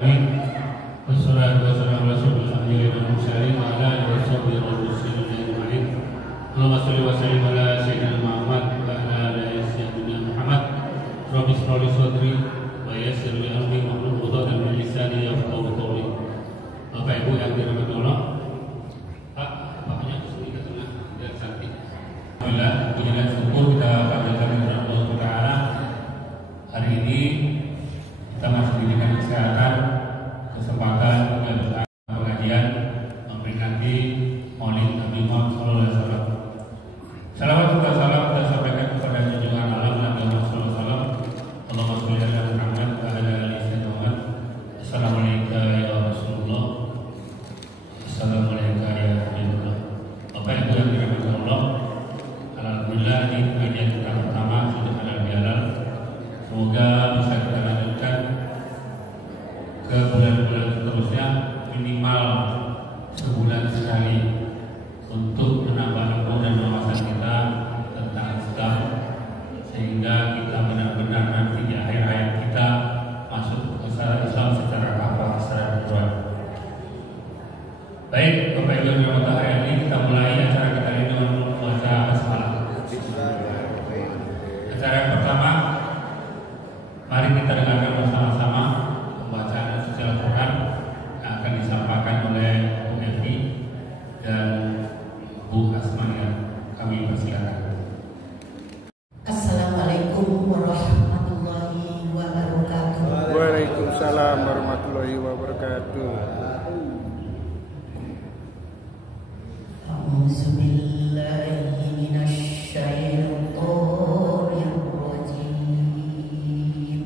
Wassalatu wassalamu ala sayyidil mursalin wa ala alihi washabbihi al-muslimin ajma'in. Allahumma shalli wa sallim ala sayyidina Muhammad wa ala alihi sayyidina Muhammad. Rabbi shrah li sadri wa yassir li amri wahlul 'uqdatam min lisani yafqahu qawli. Bapak Ibu yang dirahmati Allah, Pak, bapaknya sini ke tengah biar cantik. Alhamdulillah, puji dan syukur kita panjatkan kepada Allah Taala. Hari ini kita masih diberikan kesehatan, kesempatan untuk pengajian memperingati Maulid Nabi Muhammad SAW. Salawat dan salam kita sampaikan kepada junjungan alam Nabi Muhammad SAW. Allahumma sholli ala Muhammad wa ala ali sayyidina Muhammad. Assalamualaikum ya Rasulullah. Assalamualaikum ya Habibullah. Bapak Ibu yang dirahmati Allah, alhamdulillah ini pengajian kita pertama sudah halal bihalal. Semoga bisa kita lanjutkan ke bulan-bulan seterusnya, minimal sebulan sekali, untuk menambah ilmu dan wawasan kita tentang Islam, sehingga kita benar-benar nanti di akhir hayat kita masuk ke Islam secara kafah, secara beruan. Baik, Bapak Ibu yang dirahmati, hari ini kita mulai acara kita ini dengan membaca basmalah. Acara yang pertama, mari kita dengarkan bersama-sama pembacaan suci Al-Quran yang akan disampaikan oleh Bu Evi dan Bu Asmania. Kami persilakan. Assalamualaikum warahmatullahi wabarakatuh. Waalaikumsalam warahmatullahi wabarakatuh. A'udzubillahi minasyaitonir rajim.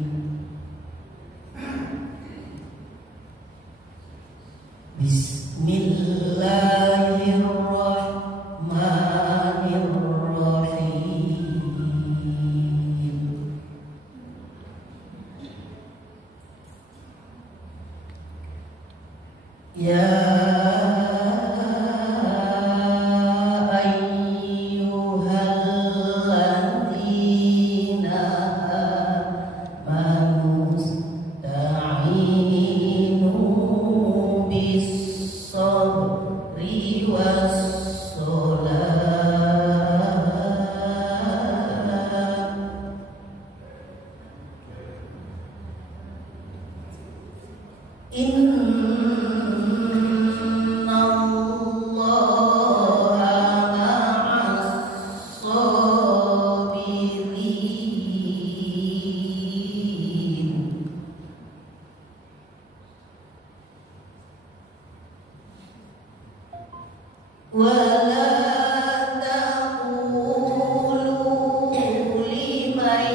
Bismillahirrahmanirrahim. Ya ayyuhalladzina amanu ista'inu bis-sabri was-salat. Innallaha ma'as-sabirin. Wala taqulu liman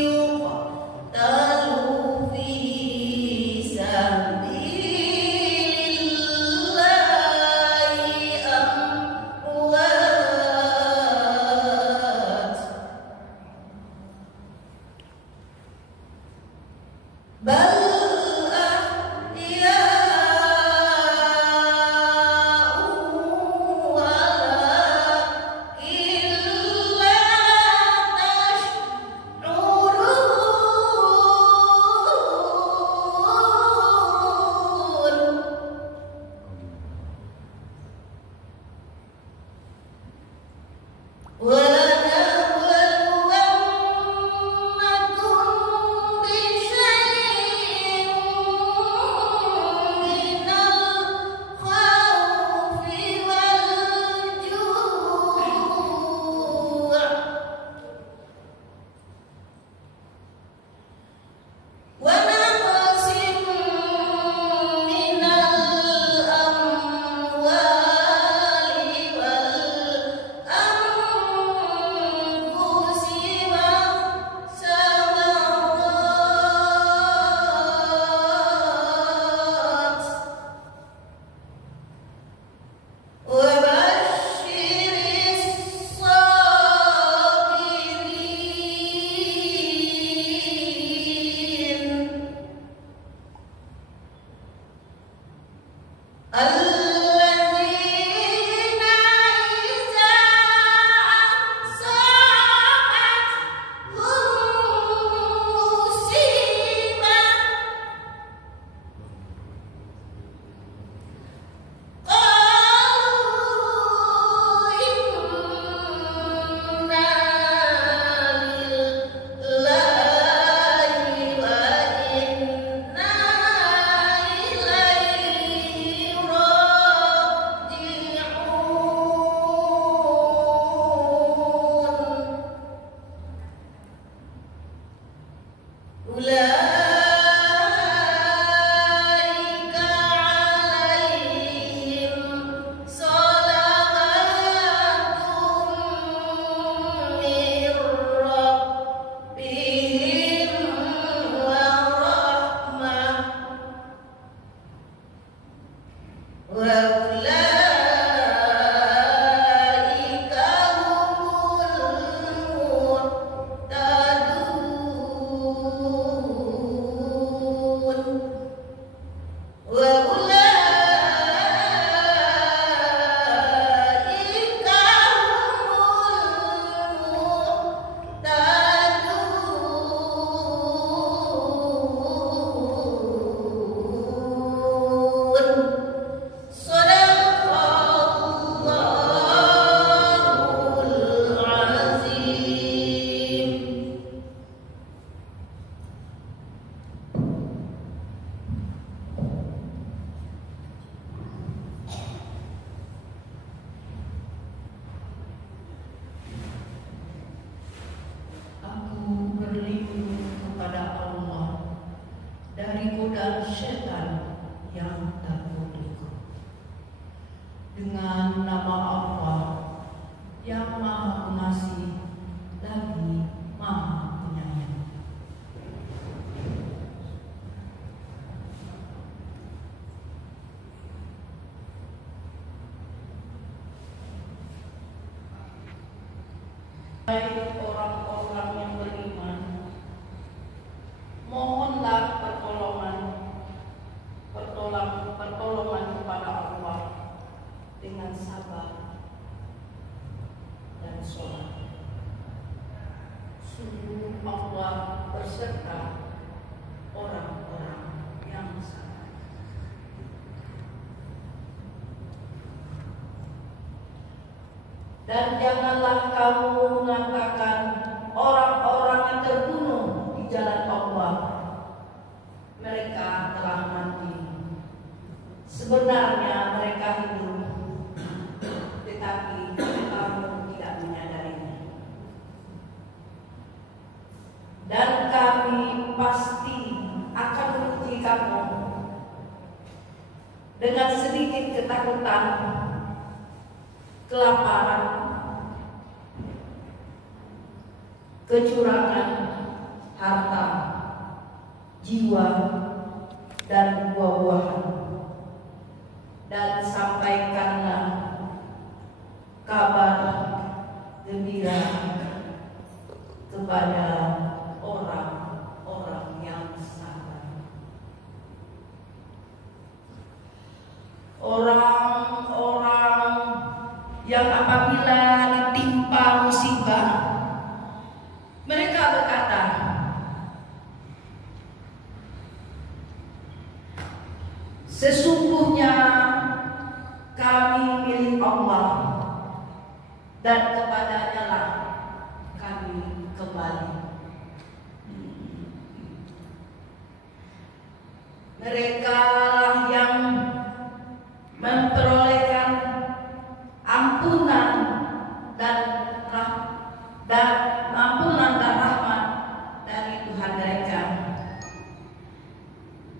yuqtalu fi sabilillahi amwat, bal ولنبلونكم بشيء dari godaan setan yang terkutuk. Dengan nama Allah yang Maha Pengasih lagi Maha Penyayang. Hai orang-orang yang beriman, mohonlah pertolongan kepada Allah dengan sabar dan sholat. Sungguh Allah berserta orang-orang yang sabar. Dan janganlah kamu mengatakan orang-orang yang terbunuh di jalan Allah, mereka telah mati. Sebenarnya mereka hidup, tetapi kamu tidak menyadarinya. Dan kami pasti akan menguji kamu dengan sedikit ketakutan, kelaparan, kecurangan, harta, jiwa, dan buah-buahan. Dan sampaikanlah kabar gembira kepada orang-orang yang sabar. Orang-orang yang apabila ditimpa musibah, mereka berkata, sesungguhnya kami milik Allah dan kepadanya lah kami kembali. Mereka yang memperolehkan ampunan dan rahmat dari Tuhan mereka,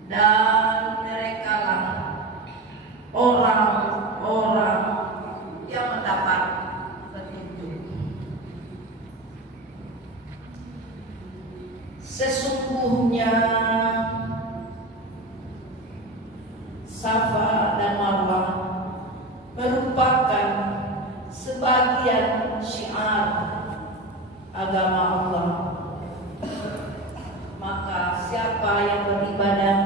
dan mereka lah orang-orang yang mendapat petunjuk. Sesungguhnya Safa dan Marwah merupakan sebagian syiar agama Allah. Maka siapa yang beribadah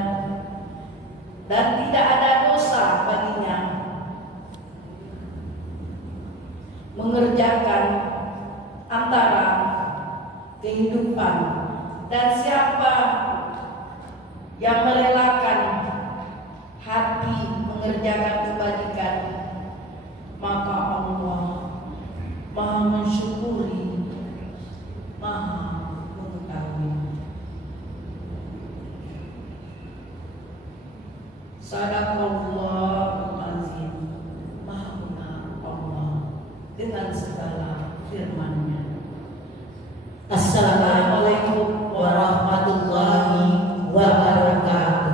dan tidak ada dosa baginya, mengerjakan antara kehidupan, dan siapa yang merelakan hati mengerjakan kebajikan, maka Allah Maha mensyukuri, Maha mengetahui. Sadaqallahul azim. Maha benar Allah dengan segala firman-Nya. Assalamualaikum warahmatullahi wabarakatuh.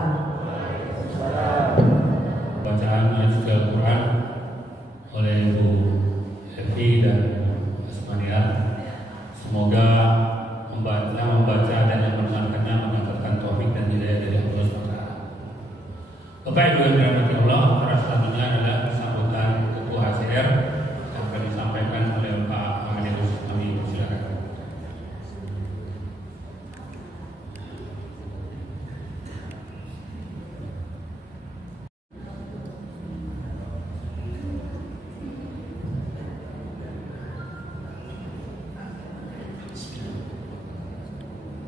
Bacaan ayat suci Al-Quran oleh Ibu Evi dan Asmania. Semoga membaca dan yang mendengarkannya mendapatkan taufik dan hidayah dari Allah SWT. Bapak Ibu yang dirahmati Allah, para selanjutnya adalah sambutan Ketua HCR yang akan disampaikan oleh Pak Mahadirus. Kami silakan.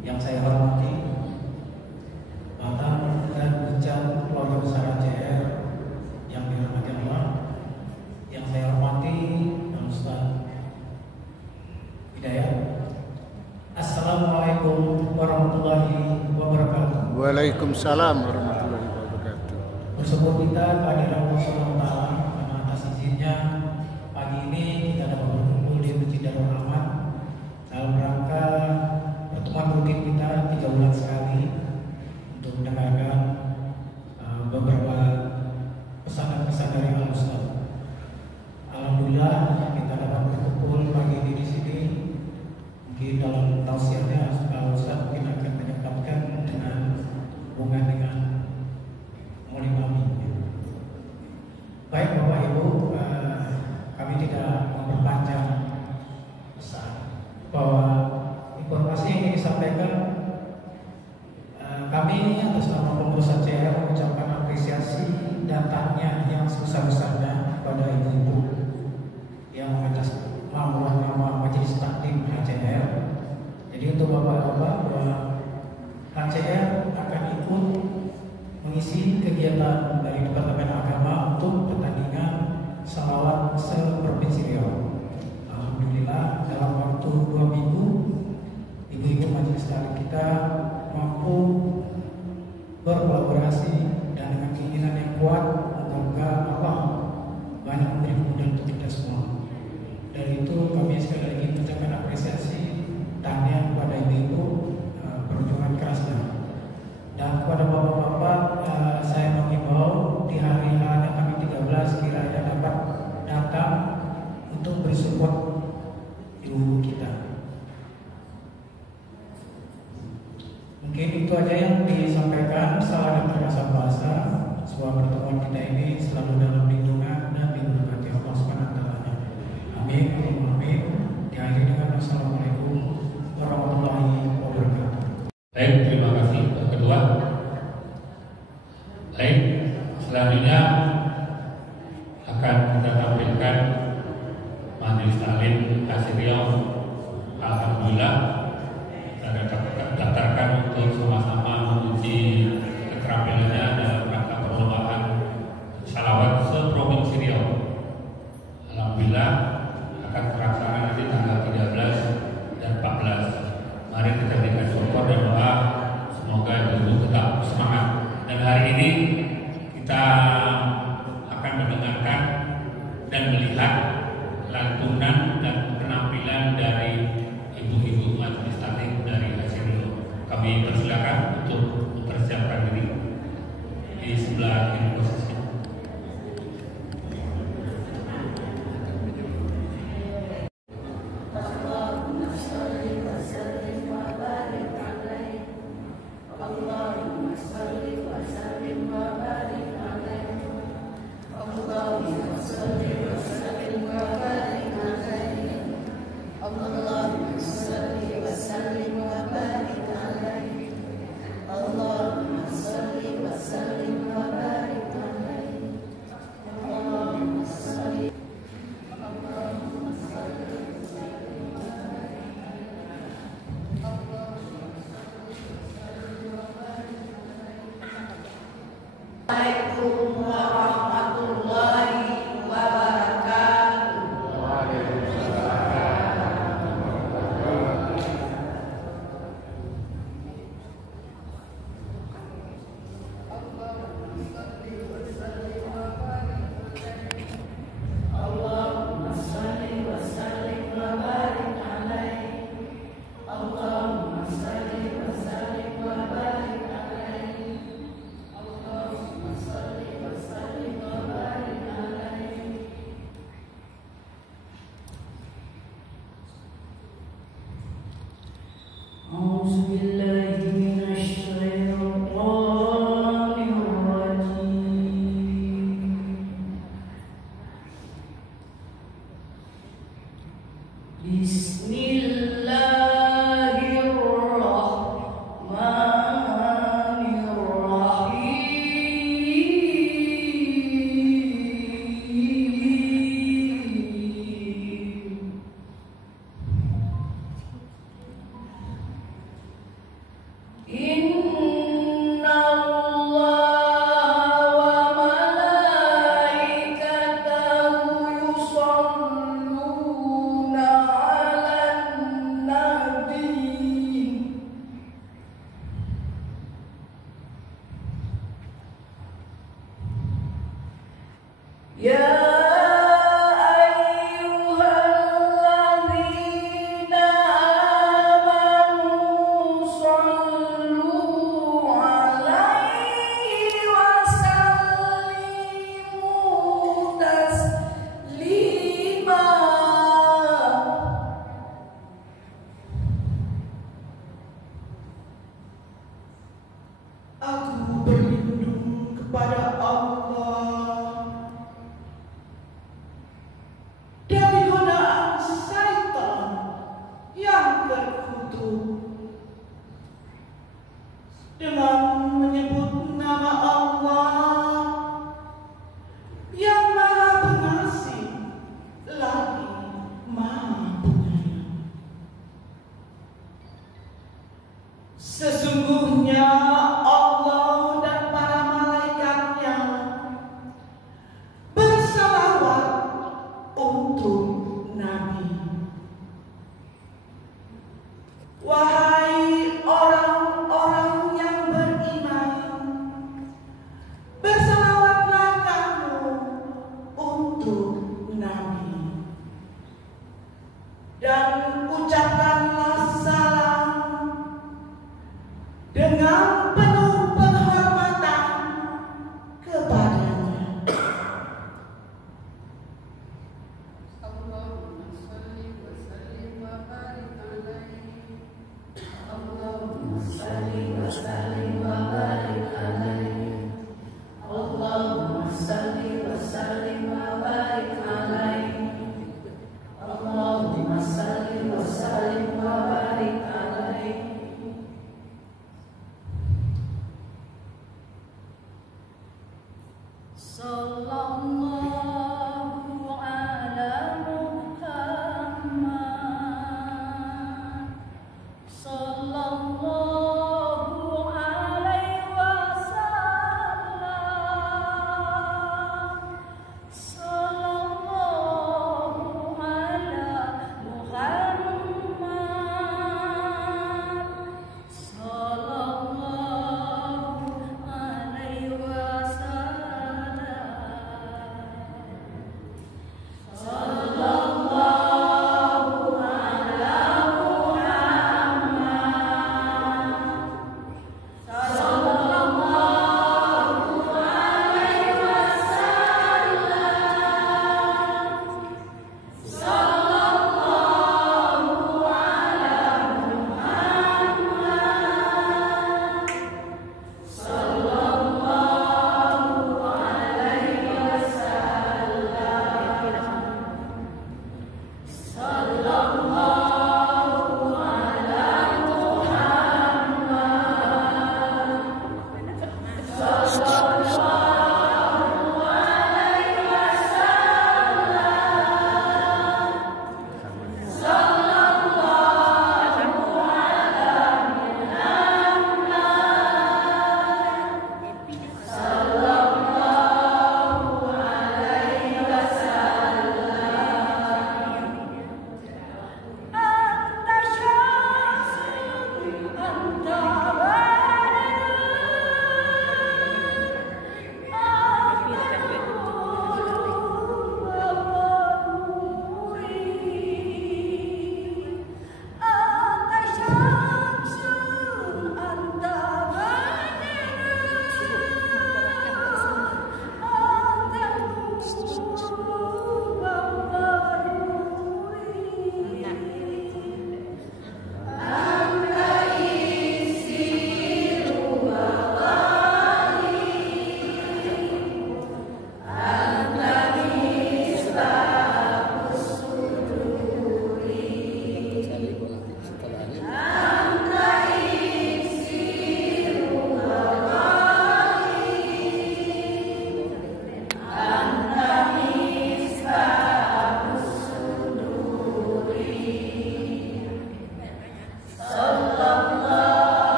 Yang saya hormati Bapak dan Bujang Keluarga Besar HCR yang dirahmati Allah, yang saya hormati Pak Ustaz Hidayat. Assalamualaikum warahmatullahi wabarakatuh. Waalaikumsalam warahmatullahi wabarakatuh. Bersyukur kita kehadiran Allah SWT karena atas izinnya pagi ini kita dapat berkumpul di Masjid Darul Rahmat dalam rangka pertemuan rutin kita 3 bulan sekali untuk mendengarkan atas nama pengurus ACR mengucapkan apresiasi datangnya yang sebesar-besarnya pada ibu-ibu yang atas nama Majelis Taklim ACR. Jadi untuk bapak-bapak bahwa ACR akan ikut mengisi kegiatan dari Departemen Agama untuk pertandingan salawat se-Provinsi Riau. Alhamdulillah dalam waktu 2 minggu ibu-ibu majelis taklim kita mampu berkolaborasi dan dengan keinginan yang kuat semoga Allah banyak memberi kemudahan untuk kita semua. Dari itu kami sekali lagi mengucapkan apresiasi tanya kepada ibu-ibu perjuangan kerasnya. Dan kepada bapak-bapak saya mengimbau di hari H dan kami 13 kiranya dapat datang untuk beri support ibu kita. Mungkin itu aja yang disampaikan. Salah dan terkasar bahasa. Sebuah pertemuan kita ini selalu dalam lindungan dan bimbingan Allah Subhanahu wa taala. Amin. Amin. Diakhiri dengan Assalamualaikum warahmatullahi wabarakatuh. Baik, terima kasih. Kedua, baik, selanjutnya akan kita tampilkan Majelis Taklim Hasil Riau. Alhamdulillah ada daftarkan untuk sama-sama menguji keterampilannya dalam rangka perlombaan salawat se-Provinsi Riau. Alhamdulillah akan terlaksana nanti tanggal 13 dan 14. Mari kita berikan support dan doa semoga ibu tetap semangat. Dan hari ini kita akan mendengarkan dan melihat lantunan dan penampilan dari ibu-ibu majelis taklim dari Hasil Riau. Kami persilakan untuk mempersiapkan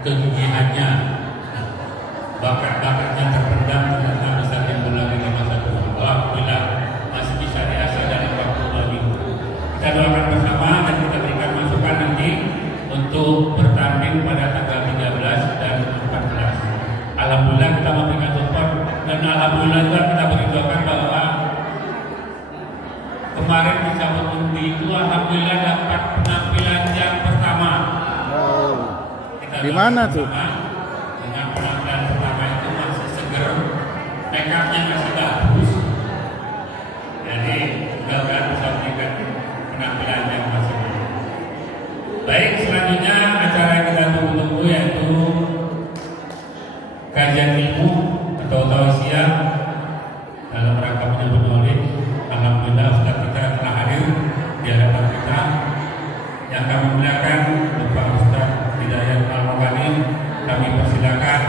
kegigihannya, bakat-bakatnya terpendam ternyata bisa timbul lagi di masa depan. Alhamdulillah masih bisa diasah dari waktu minggu. Kita doakan bersama dan kita berikan masukan nanti untuk bertanding pada tanggal 13 dan 14. Alhamdulillah kita memberikan support dan alhamdulillah juga kita beritahukan bahwa kemarin bisa berundi itu alhamdulillah dapat penampilan yang pertama. Oh. Di mana tuh? Dengan penampilan pertama itu masih seger, make upnya masih bagus. Jadi mudah-mudahan bisa memberikan penampilan yang masih bagus. Baik, selanjutnya acara yang kita tunggu-tunggu yaitu kajian ilmu atau tausiah dalam rangka menyambut Maulid. Alhamdulillah Ustaz kita telah hadir di hadapan kita. Yang kami muliakan Bapak Ustaz Hidayat Al-Makarim, kami persilakan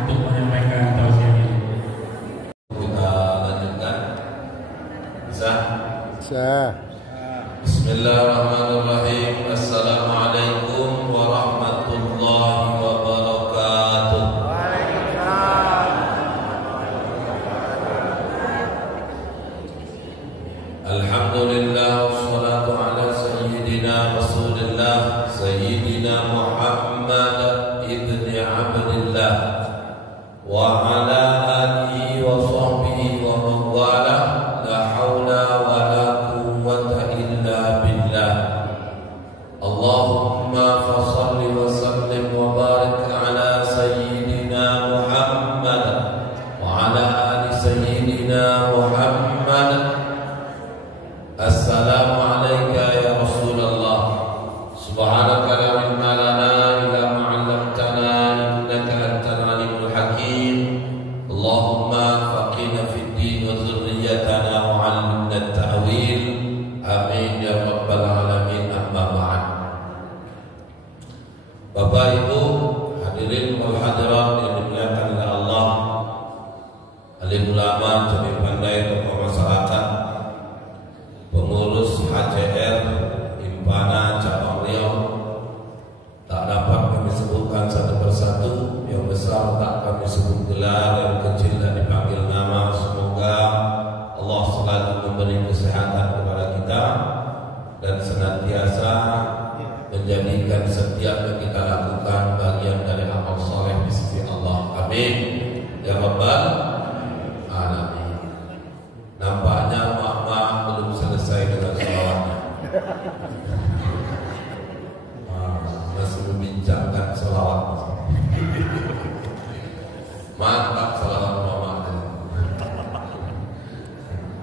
untuk menyampaikan tausiah ini. Kita lanjutkan. Bisa? Bisa. Bismillahirrahmanirrahim. Assalamualaikum warahmatullahi wabarakatuh. Alhamdulillah wassalatu ala sayyidina Rasulillah Sayyidina Muhammad ibni Abdillah wa ala alihi wa sahbihi wa man wala la hawla wa la quwwata illa billah. Allahumma fasalli wa sallim wa barik ala sayyidina Muhammad wa ala ali sayyidina Muhammad. Assalamu alayka ya Rasulullah. Subhanaka la ilma lana illa ma 'allamtana innaka antal alimul hakim. Allahumma faqihna fid din wa dhurriyyatana wa 'allimna at-ta'wil. Amin ya rabbal alamin. Amma ba'd. Bapak Ibu hadirin wal hadirat yang dimuliakan oleh Allah, alim ulama, jami pandai, tokoh masyarakat, pengurus HCR Impana Cabang Riau, tak dapat kami sebutkan satu persatu, yang besar tak kami sebut gelar, yang kecil dan dipanggil nama. Semoga Allah selalu memberi kesehatan kepada kita dan senantiasa menjadikan setiap yang kita lakukan bagian dari amal soleh di sisi Allah. Amin ya rabbal alamin. Nampaknya maaf belum selesai dengan salawatnya. Masih membincangkan salawat. Mantap salawat mama.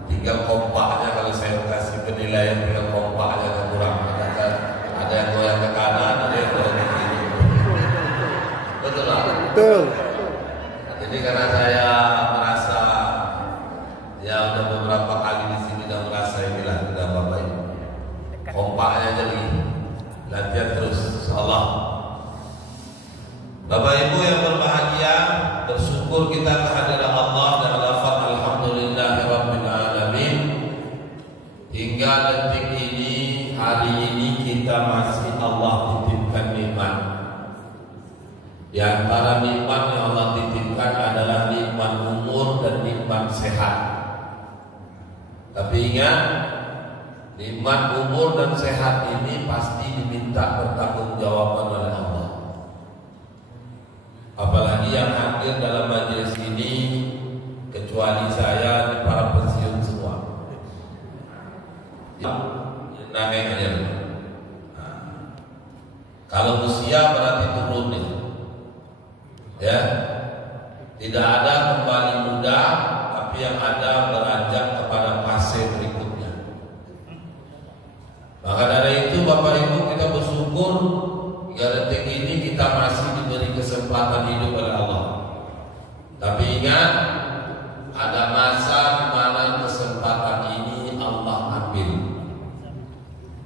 Tinggal kompaknya, kalau saya kasih penilaian tinggal kompaknya yang kurang. Ada yang goyang ke kanan, ada yang goyang ke kiri. Betul lah. Betul. Jadi karena saya merasa ya udah beberapa kali di sini dan merasa inilah tidak apa-apa ini. Kompaknya jadi latihan terus, insyaallah. Bapak Ibu yang berbahagia, bersyukur kita kehadiran Allah dan lafaz alhamdulillahirabbil alamin. Hingga detik ini, hari ini kita masih Allah titipkan nikmat. Di antara nikmat yang Allah titipkan adalah nikmat umur dan nikmat sehat. Tapi ingat, nikmat umur dan sehat ini pasti diminta pertanggungjawaban oleh Allah. Apalagi yang hadir dalam majelis ini, kecuali saya, ini para pensiun semua. Kalau usia berarti turun nih. Ya, tidak ada kembali muda, tapi yang ada beranjak kepada fase berikutnya. Maka dari itu Bapak Ibu, kita bersyukur hingga detik ini kita masih diberi kesempatan hidup oleh Allah. Tapi ingat, ada masa di mana kesempatan ini Allah ambil.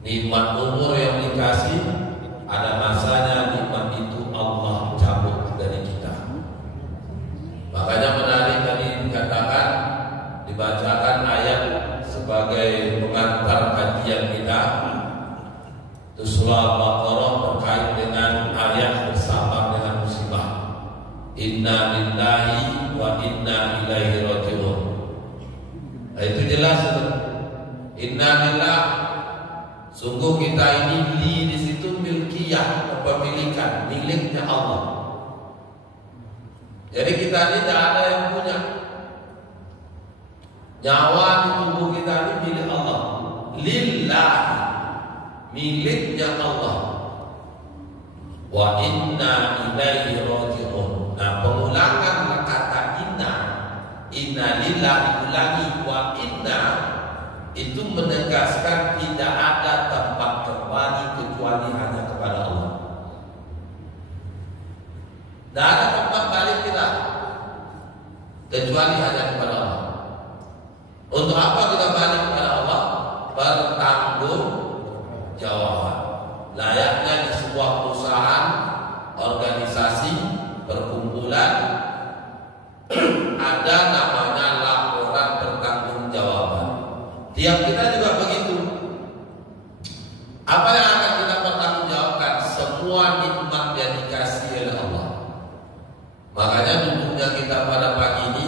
Nikmat umur yang dikasih, ada masanya nikmat itu Allah cabut dari kita. Makanya menarik tadi dikatakan, dibacakan ayat sebagai pengantar kajian kita. Itu surah Al-Baqarah terkait dengan ayat bersabar dengan Inna lillahi wa inna ilaihi raji'un. Itu jelas. Inna lillahi, sungguh kita ini di situ milkiyah, kepemilikan, miliknya Allah. Jadi kita ini tidak ada yang punya. Nyawa di tubuh kita ini milik Allah. Lillahi, miliknya Allah. Wa inna ilaihi raji'un. Nah, pengulangan kata inna lillahi ulangi wa inna itu menegaskan tidak ada tempat kembali kecuali hanya kepada Allah. Tidak ada tempat balik kita kecuali hanya kepada Allah. Untuk apa kita balik kepada Allah? Bertanggung jawab. Layaknya di sebuah perusahaan, organisasi, perkumpulan, ada namanya laporan pertanggungjawaban. Tiap kita juga begitu. Apa yang akan kita pertanggungjawabkan? Semua nikmat yang dikasih oleh Allah. Makanya duduknya kita pada pagi ini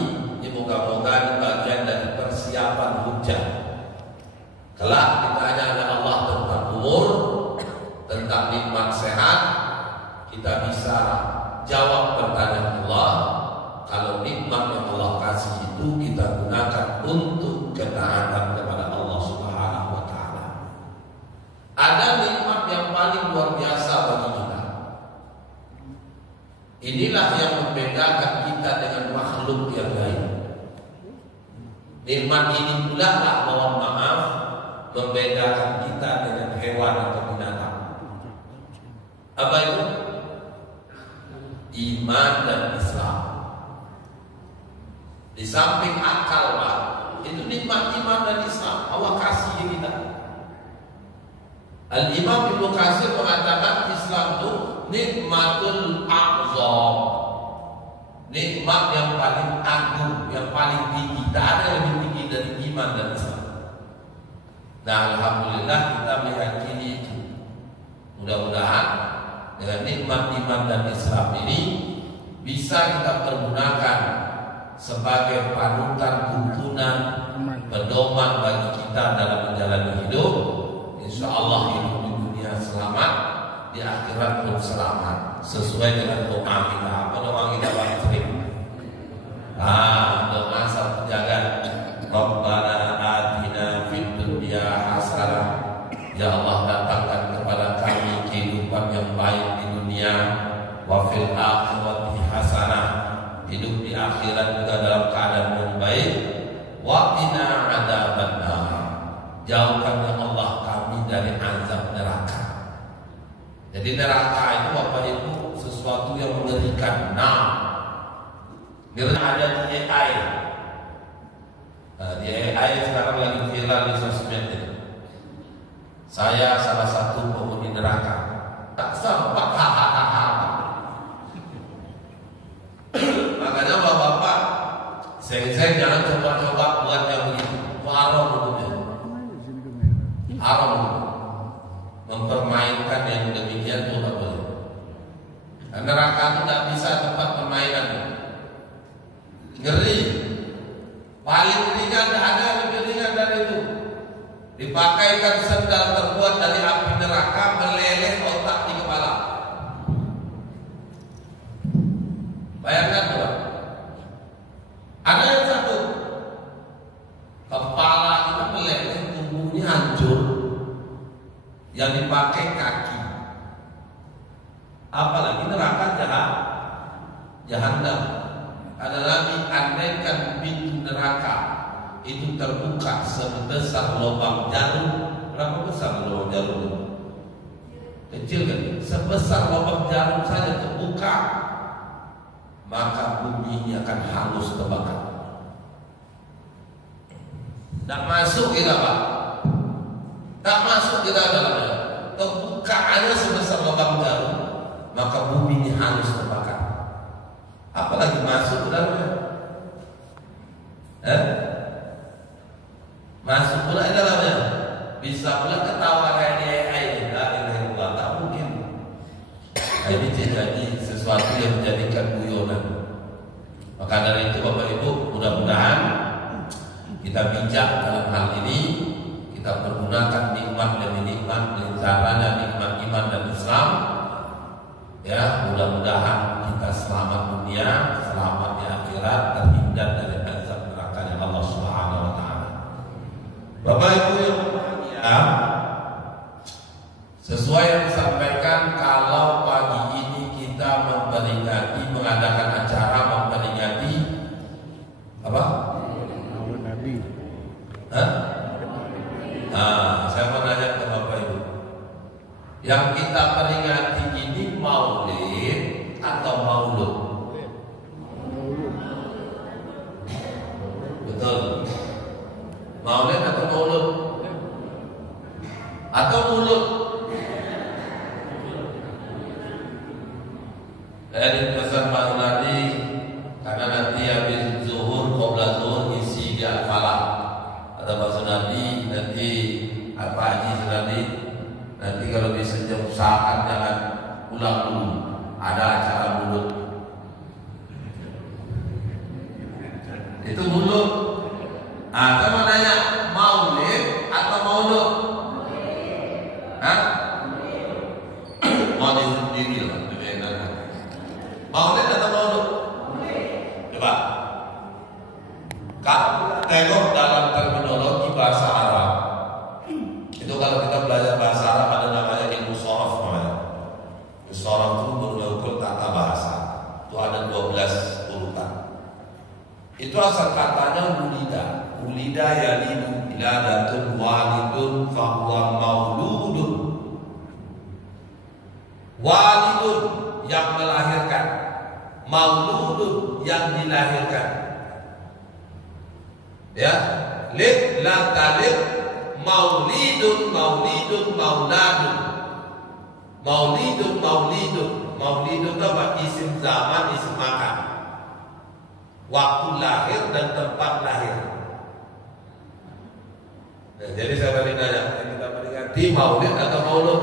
moga-moga di bagian dari persiapan hujan. Kelak ditanya oleh Allah tentang umur, tentang nikmat sehat, kita bisa jawab pertanyaan Allah. Kalau nikmat yang Allah kasih itu kita gunakan untuk ketaatan kepada Allah Subhanahu wa Ta'ala. Ada nikmat yang paling luar biasa bagi kita. Inilah yang membedakan kita dengan makhluk yang lain. Nikmat ini pula lah, mohon maaf, membedakan kita dengan hewan atau binatang. Apa itu? Iman dan Islam. Di samping akal, Pak, itu nikmat iman dan Islam Allah kasih kita. Al-Imam Ibnu Katsir mengatakan Islam itu nikmatul a'zam, nikmat yang paling agung, yang paling tinggi. Tidak ada yang lebih tinggi dari iman dan Islam. Nah, alhamdulillah kita meyakini itu. Mudah-mudahan dengan nikmat iman dan Islam ini bisa kita pergunakan sebagai panutan, tuntunan, pedoman bagi kita dalam menjalani hidup. Insya Allah hidup di dunia selamat, di akhirat pun selamat, sesuai dengan doa kita. Apa doa kita paling sering? Doa satu jaga. Rabbana atina fid dunya hasanah. Ya Allah, datangkan kepada kami kehidupan yang baik di dunia, wa fil akhirati hasanah, hidup di akhirat juga dalam keadaan yang baik. Wa qina adzabannar, jauhkan ya Allah kami dari azab neraka. Jadi neraka itu Bapak Ibu sesuatu yang mengerikan. Ada di AI. Di AI sekarang lagi viral di sosmed ini. Saya salah satu penghuni neraka. Tak sempat hahaha. Makanya bapak-bapak, saya jangan coba-coba buat yang begitu. Haram hukumnya. Haram. Mempermainkan yang demikian itu tidak boleh. Neraka itu tidak bisa tempat permainan. Ngeri. Paling ringan, tidak ada lebih ringan dari itu. Dipakaikan sendal terbuat dari api neraka, meleleh otak di kepala. Bayangkan coba. Ada yang satu, kepala itu meleleh, tubuhnya hancur, yang dipakai kaki. Apalagi neraka jahanam. Ada lagi, andaikan pintu neraka itu terbuka sebesar lubang jarum. Berapa besar lubang jarum itu? Kecil kan? Sebesar lubang jarum saja terbuka, maka bumi ini akan halus terbakar. Tak masuk kita, Pak. Tak masuk kita dalamnya. Terbuka aja sebesar lubang jarum, maka bumi ini halus terbakar. Apalagi masuk ke dalamnya? Masuk pula ke dalamnya. Bisa pula ketawa kayak di AI. Tak mungkin. Ini jadi sesuatu yang menjadikan guyonan. Maka dari itu Bapak Ibu, mudah-mudahan kita bijak dalam hal ini, kita pergunakan nikmat demi nikmat, diantaranya nikmat iman dan Islam. Ya, mudah-mudahan kita selamat dunia, selamat di akhirat, terhindar dari azab nerakanya Allah Subhanahu wa taala. Bapak Ibu yang berbahagia, sesuai yang disampaikan, kalau pagi ini kita mengadakan acara memperingati apa? Maulid Nabi. Saya mau nanya ke Bapak Ibu, yang kita peringati ini maulid atau maulud? Betul. Maulid atau maulud? Atau mulut? Dari pesan Pak Nadi, karena nanti habis zuhur, qobla zuhur isi di Al-Falah. Kata Pak Sunadi, nanti Pak Haji Sunadi, nanti kalau bisa jam saat jangan pulang dulu, ada acara mulut. Itu mulut. Saya mau nanya, maulid atau maulud? Mau sendiri lah. Maulid atau maulud? Coba. Kalau tengok dalam terminologi bahasa Arab, itu kalau kita belajar bahasa Arab ada namanya ilmu shorof namanya. Ilmu shorof itu mengukur tata bahasa. Itu ada 12 urutan. Itu asal katanya wulida. Wulida yalidu iladatun walidun fahuwa mauludun. Walidun yang melahirkan, mauludun yang dilahirkan. Ya, lid la talid, maulidun mauladun. Maulidun apa? Isim zaman, isim makan, waktu lahir dan tempat lahir. Nah, jadi saya balik nanya, kita peringati maulid atau maulud?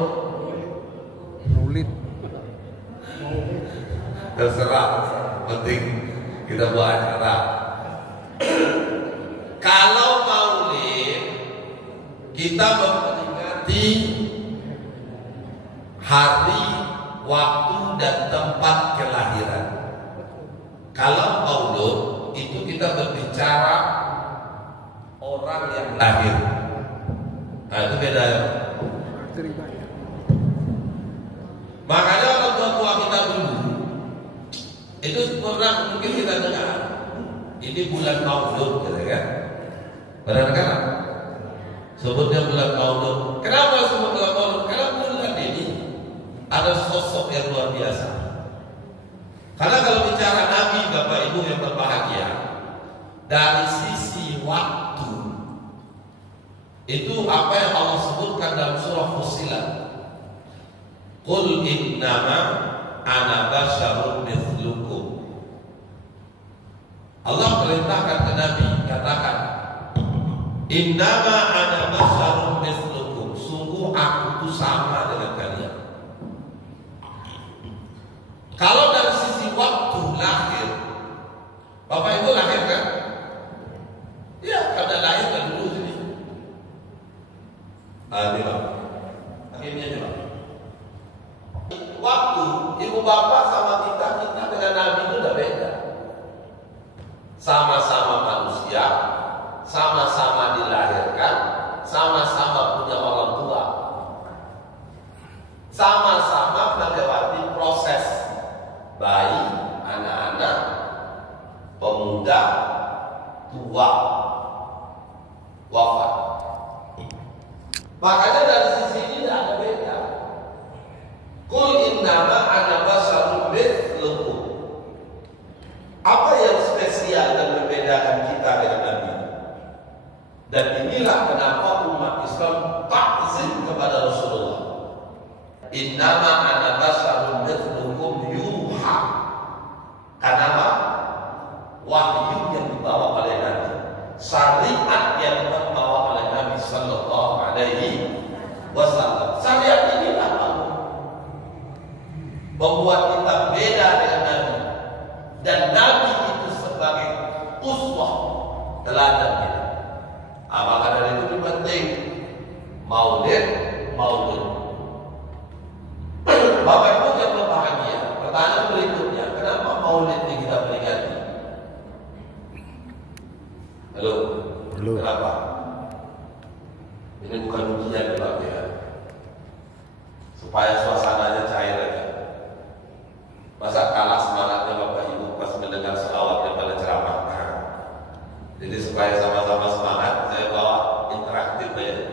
Maulid. Terserah, penting kita buat acara. Kalau maulid, kita memperingati hari, waktu dan tempat kelahiran. Kalau maulud itu kita berbicara orang yang lahir. Nah, itu beda ya. Makanya orang tua kita dulu itu pernah mungkin kita dengar ini bulan Maulud, gitu kan? Pernah dengar? Sebutnya bulan Maulud. Kenapa sebut bulan Maulud? Karena bulan ini ada sosok yang luar biasa. Karena kalau bicara Nabi, Bapak Ibu yang berbahagia, dari sisi waktu itu apa yang Allah sebutkan dalam surah Fussilat. Qul innama ana basyarun mithlukum. Allah perintahkan ke Nabi, katakan innama ana basyarun mithlukum, sungguh aku itu sama dengan kalian. Kalau dari sisi waktu lahir, Bapak Ibu lahir kan? Ya, pada lahir kan dulu sini. Akhirnya coba. Waktu ibu bapak sama kita dengan Nabi itu udah beda. Sama-sama manusia, sama-sama dilahirkan, sama-sama punya orang tua, sama-sama melewati proses bayi, anak-anak, pemuda, tua, wafat. Makanya dari sisi ini tidak ada beda. Qul innama ana basyarun mithlukum. Apa yang spesial dan membedakan kita dengan Nabi? Dan inilah kenapa umat Islam takzim kepada Rasulullah. Innama ana basyarun mithlukum yuha. Kenapa? Wahyu yang dibawa oleh Nabi, syariat yang dibawa oleh Nabi sallallahu alaihi wasallam. Syariat ini apa? Membuat kita beda dengan Nabi. Dan Nabi itu teladan kita. Maka dari itu penting maulid. Bapak Ibu yang berbahagia, pertanyaan berikutnya, kenapa maulid ini kita peringati? Halo? Kenapa? Ini bukan ujian Bapak ya, supaya suasananya cair aja. Masa kalah semangatnya Bapak Ibu pas mendengar selawat daripada ceramah. Jadi supaya sama-sama semangat, saya bawa interaktif aja.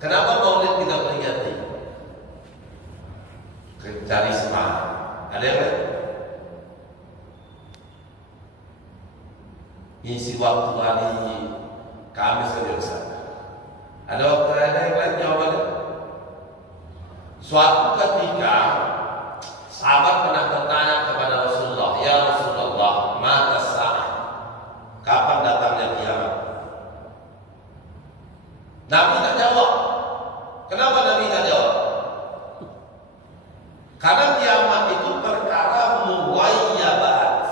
Kenapa maulid kita peringati? Cari semangat. Ada yang lain? Isi waktu hari Kamis saja Ustaz. Ada waktu yang lain jawabannya? Suatu ketika sahabat pernah bertanya kepada Rasulullah, ya Rasulullah, mata sa'ah, kapan datangnya kiamat? Nabi tak jawab. Kenapa Nabi tak jawab? Karena kiamat itu perkara muwayyabat,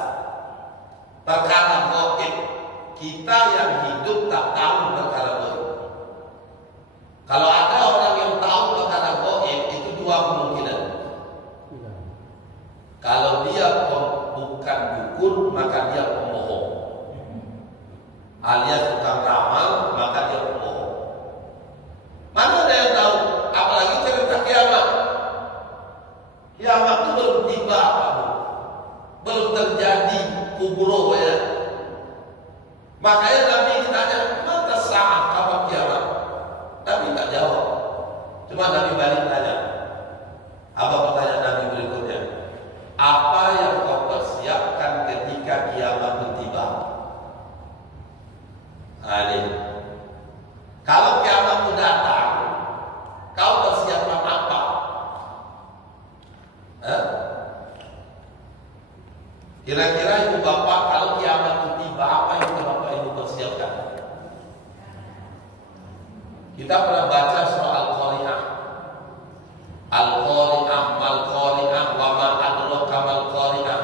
perkara gaib. Kita yang hidup tak tahu perkara gaib. Kalau ada orang yang tahu perkara gaib, itu dua kemungkinan. Kalau dia bukan dukun, maka dia pembohong, alias tukang ramal, maka dia pembohong. Mana ada yang tahu? Apalagi cerita kiamat. Kiamat itu belum tiba, belum terjadi, kubro ya. Makanya Nabi ditanya, mata saat kapan kiamat? Nabi tak jawab. Cuma Nabi balik tanya. Apa pertanyaan Nabi berikutnya? Apa yang kau persiapkan ketika kiamat itu tiba? Ini. Kalau kiamat itu datang, kau persiapkan apa? Kira-kira ibu bapak, kalau kiamat itu tiba, apa yang bapak ibu persiapkan? Kita pernah baca surah Al-Qari'ah. Al-Qari'ah, Mal-Qari'ah, wa ma adraka mal-Qari'ah.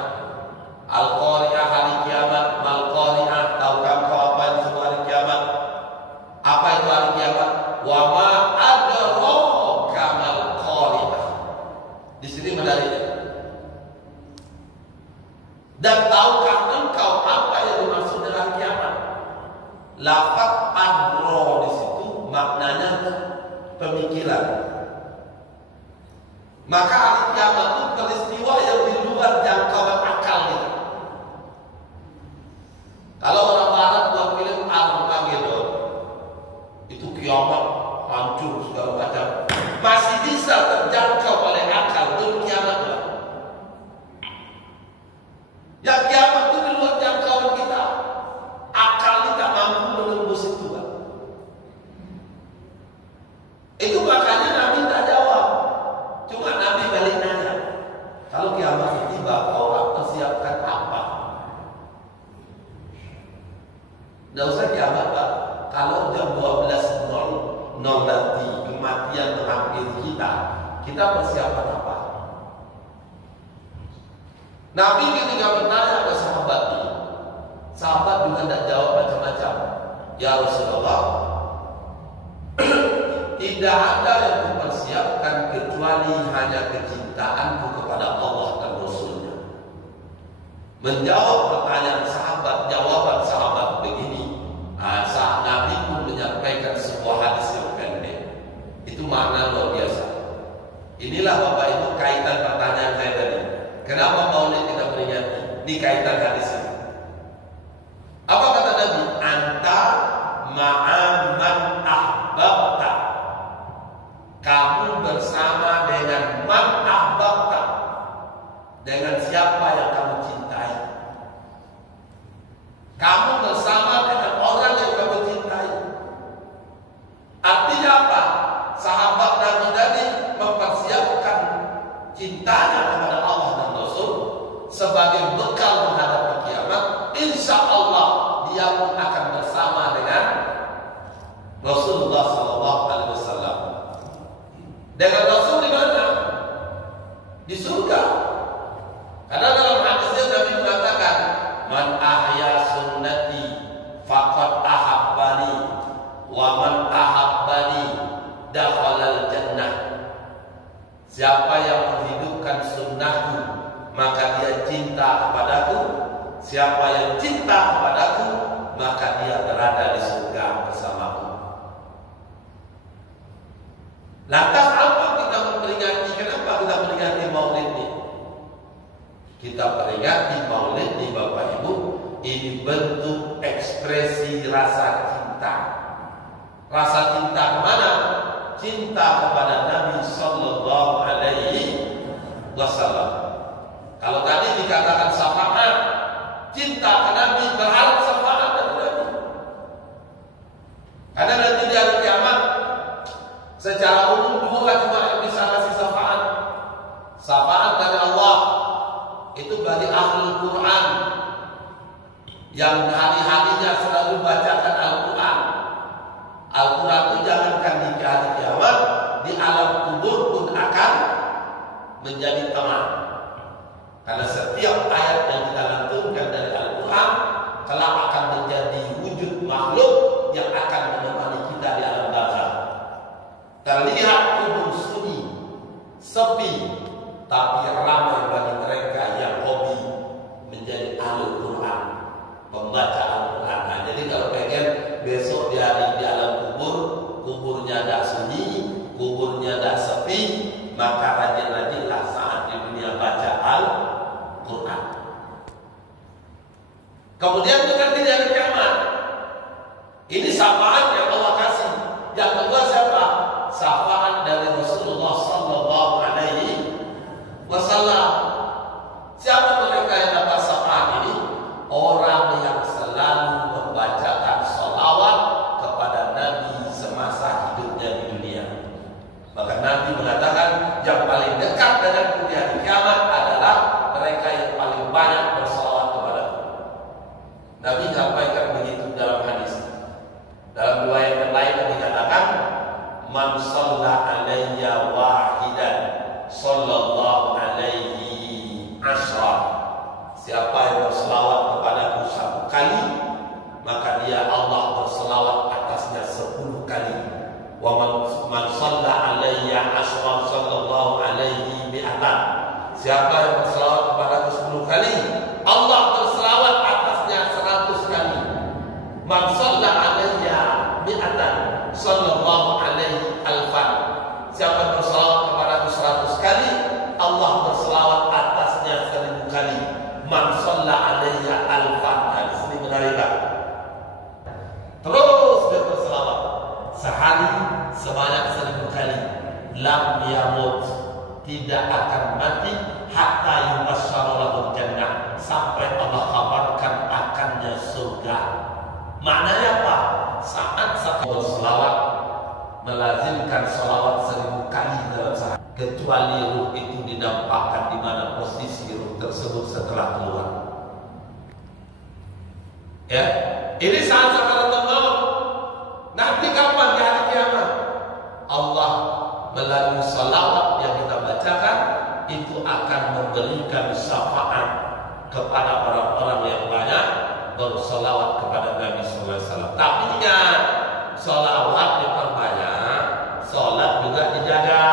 Al-Qari'ah hari kiamat, Mal-Qari'ah, tahukah kau apa itu hari kiamat? Apa itu hari kiamat? Wa ma adraka mal-Qari'ah. Di sini menariknya. Dan tahukah engkau apa yang dimaksud dengan kiamat? Lafaz adro di situ maknanya pemikiran. Maka hari kiamat itu peristiwa yang di luar jangkauan akal kita. Kalau orang barat buat film Armageddon, itu kiamat hancur segala macam, masih bisa terjangkau oleh akal, belum kiamat lah. Yang kiamat itu di luar jangkauan kita. Akal kita mampu menembus itu kan. Itu makanya Nabi tak jawab. Cuma Nabi balik nanya, kalau kiamat tiba kau persiapkan apa? Tidak usah kiamat Pak. Kalau jam 12.00 nanti kematian menghampiri kita persiapan apa? Nabi ketika bertanya ke sahabat ini, sahabat juga tidak jawab macam-macam. Ya Rasulullah, tidak ada yang kupersiapkan kecuali hanya kecintaanku kepada Allah dan Rasulnya. Menjawab pertanyaan sahabat, jawaban sahabat begini. Saat Nabi pun menyampaikan sebuah hadis yang pendek. Itu makna luar biasa. Inilah Bapak Ibu kaitan pertanyaan saya tadi. Kenapa maulid kita peringati? Ini kaitan hadis ini. Apa kata Nabi? Anta ma'aman ahbabta. Kamu bersama dengan man ahbabta. Dengan siapa yang kamu cintai. Kamu bersama dengan orang yang kamu cintai. Artinya apa? Sahabat Nabi tadi mempersiapkan cintanya kepada Allah dan Rasul sebagai bekal menghadapi kiamat. Insya Allah dia pun akan bersama dengan Rasulullah SAW. Dengan Rasul di mana? Di surga. Karena dalam hadisnya Nabi mengatakan, man ahya sunnati cinta kepadaku, siapa yang cinta kepadaku, maka dia berada di surga bersamaku. Lantas apa kita memperingati? Kenapa kita memperingati Maulid ini? Kita peringati Maulid ini, Bapak Ibu, ini bentuk ekspresi rasa cinta. Rasa cinta kemana? Cinta kepada Nabi Sallallahu Alaihi Wasallam. Kalau tadi dikatakan syafaat, cinta ke Nabi, berharap syafaat dari Nabi. Karena nanti di hari kiamat, secara umum dua cuma yang bisa kasih syafaat. Syafaat dari Allah itu bagi ahli Quran yang hari-harinya selalu bacakan Al-Quran. Al-Quran itu jangankan di hari kiamat, di alam kubur pun akan menjadi teman. Karena setiap ayat yang kita lantunkan dari Al-Quran kelak akan menjadi wujud makhluk yang akan menemani kita di alam barzakh. Terlihat kubur sunyi, sepi, tapi ramai bagi mereka yang hobi menjadi ahli Quran, membaca Al-Quran. Nah, jadi kalau pengen besok di hari di alam kubur, kuburnya tidak sunyi, kuburnya tidak sepi, maka rajin-rajinlah saat di dunia baca Al-Quran. Kemudian nanti di hari kiamat, ini syafaat yang Allah kasih. Yang kedua siapa? Syafaat dari Rasulullah Sallallahu Alaihi Wasallam. Siapa mereka yang dapat syafaat ini? Orang yang selalu membacakan sholawat kepada Nabi semasa hidupnya di dunia. Maka Nabi mengatakan yang paling dekat dengan di hari kiamat adalah mereka yang paling banyak bersalawat kepada Nabi. Nabi sampaikan begitu dalam hadis. Dalam riwayat yang lain dikatakan, man shalla alayya wahidan sallallahu alaihi ashra. Siapa yang berselawat kepadaku satu kali, maka dia Allah berselawat atasnya 10 kali. Wa man shalla alayya ashra sallallahu alaihi mi'atan. Siapa yang berselawat kepadaku 10 kali, Allah berselawat atasnya 100 kali. Man shalla alayya mi'atan sallallahu alaihi alfan. Siapa yang berselawat kepadaku 100 kali, Allah berselawat atasnya 1000 kali. Man shalla alayya alfan. Hadis ini menarik. Terus dia berselawat sehari sebanyak 1000 kali. Lam yamut, tidak akan mati hatta yubasysyara lahu jannah, sampai Allah kabarkan akannya surga. Maknanya apa? Saat berselawat, melazimkan selawat 1000 kali dalam sehari, kecuali ruh itu didampakkan di mana posisi ruh tersebut setelah keluar. Ya, ini saat sakaratul maut. Nanti kapan di hari kiamat? Allah melalui salawat yang kita bacakan itu akan memberikan syafaat kepada orang-orang yang banyak bersalawat kepada Nabi Sallallahu Alaihi Wasallam. Tapi ingat, salawat diperbanyak, salat juga dijaga.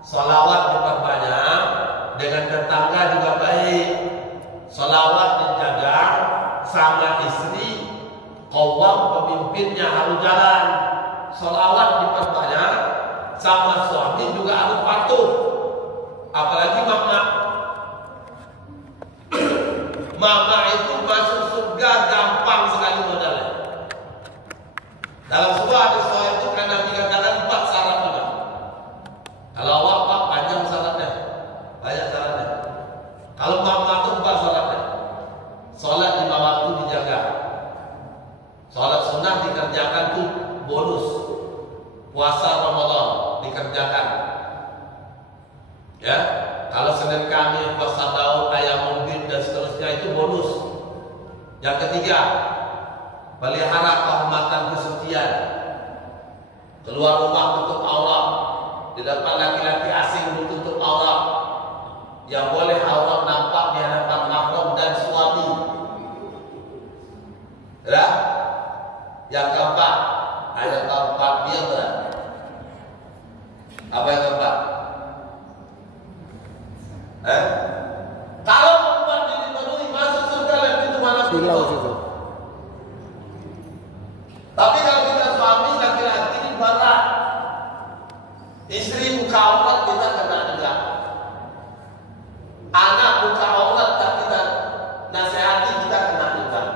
Salawat diperbanyak, dengan tetangga juga baik. Salawat dijaga sama istri, qawwam pemimpinnya harus jalan. Salawat diperbanyak, sama suami juga harus patuh. Apalagi mama. Mama itu masuk surga gampang sekali modalnya. Dalam sebuah hadis sahih itu karena dikatakan 4 syarat juga. Kalau wafat panjang syaratnya, banyak syaratnya. Kalau mama itu 4 syaratnya. Salat 5 waktu dijaga. Salat sunnah dikerjakan tuh bonus. Puasa Ramadan dikerjakan. Ya, kalau Senin Kamis puasa Daud, ayam unggun dan seterusnya itu bonus. Yang ketiga, pelihara kehormatan kesucian. Keluar rumah tutup aurat, tidak dapat laki-laki asing tutup aurat. Yang boleh aurat nampak di hadapan mahram dan suami. Ya. Yang keempat, ayat keempat dia berat. Apa yang keempat? Kalau Silau situ. Tapi kalau kita suami laki-laki ini berat. Istri buka aurat kita kena enggak. Anak buka aurat tak kita nasihati kita kena enggak.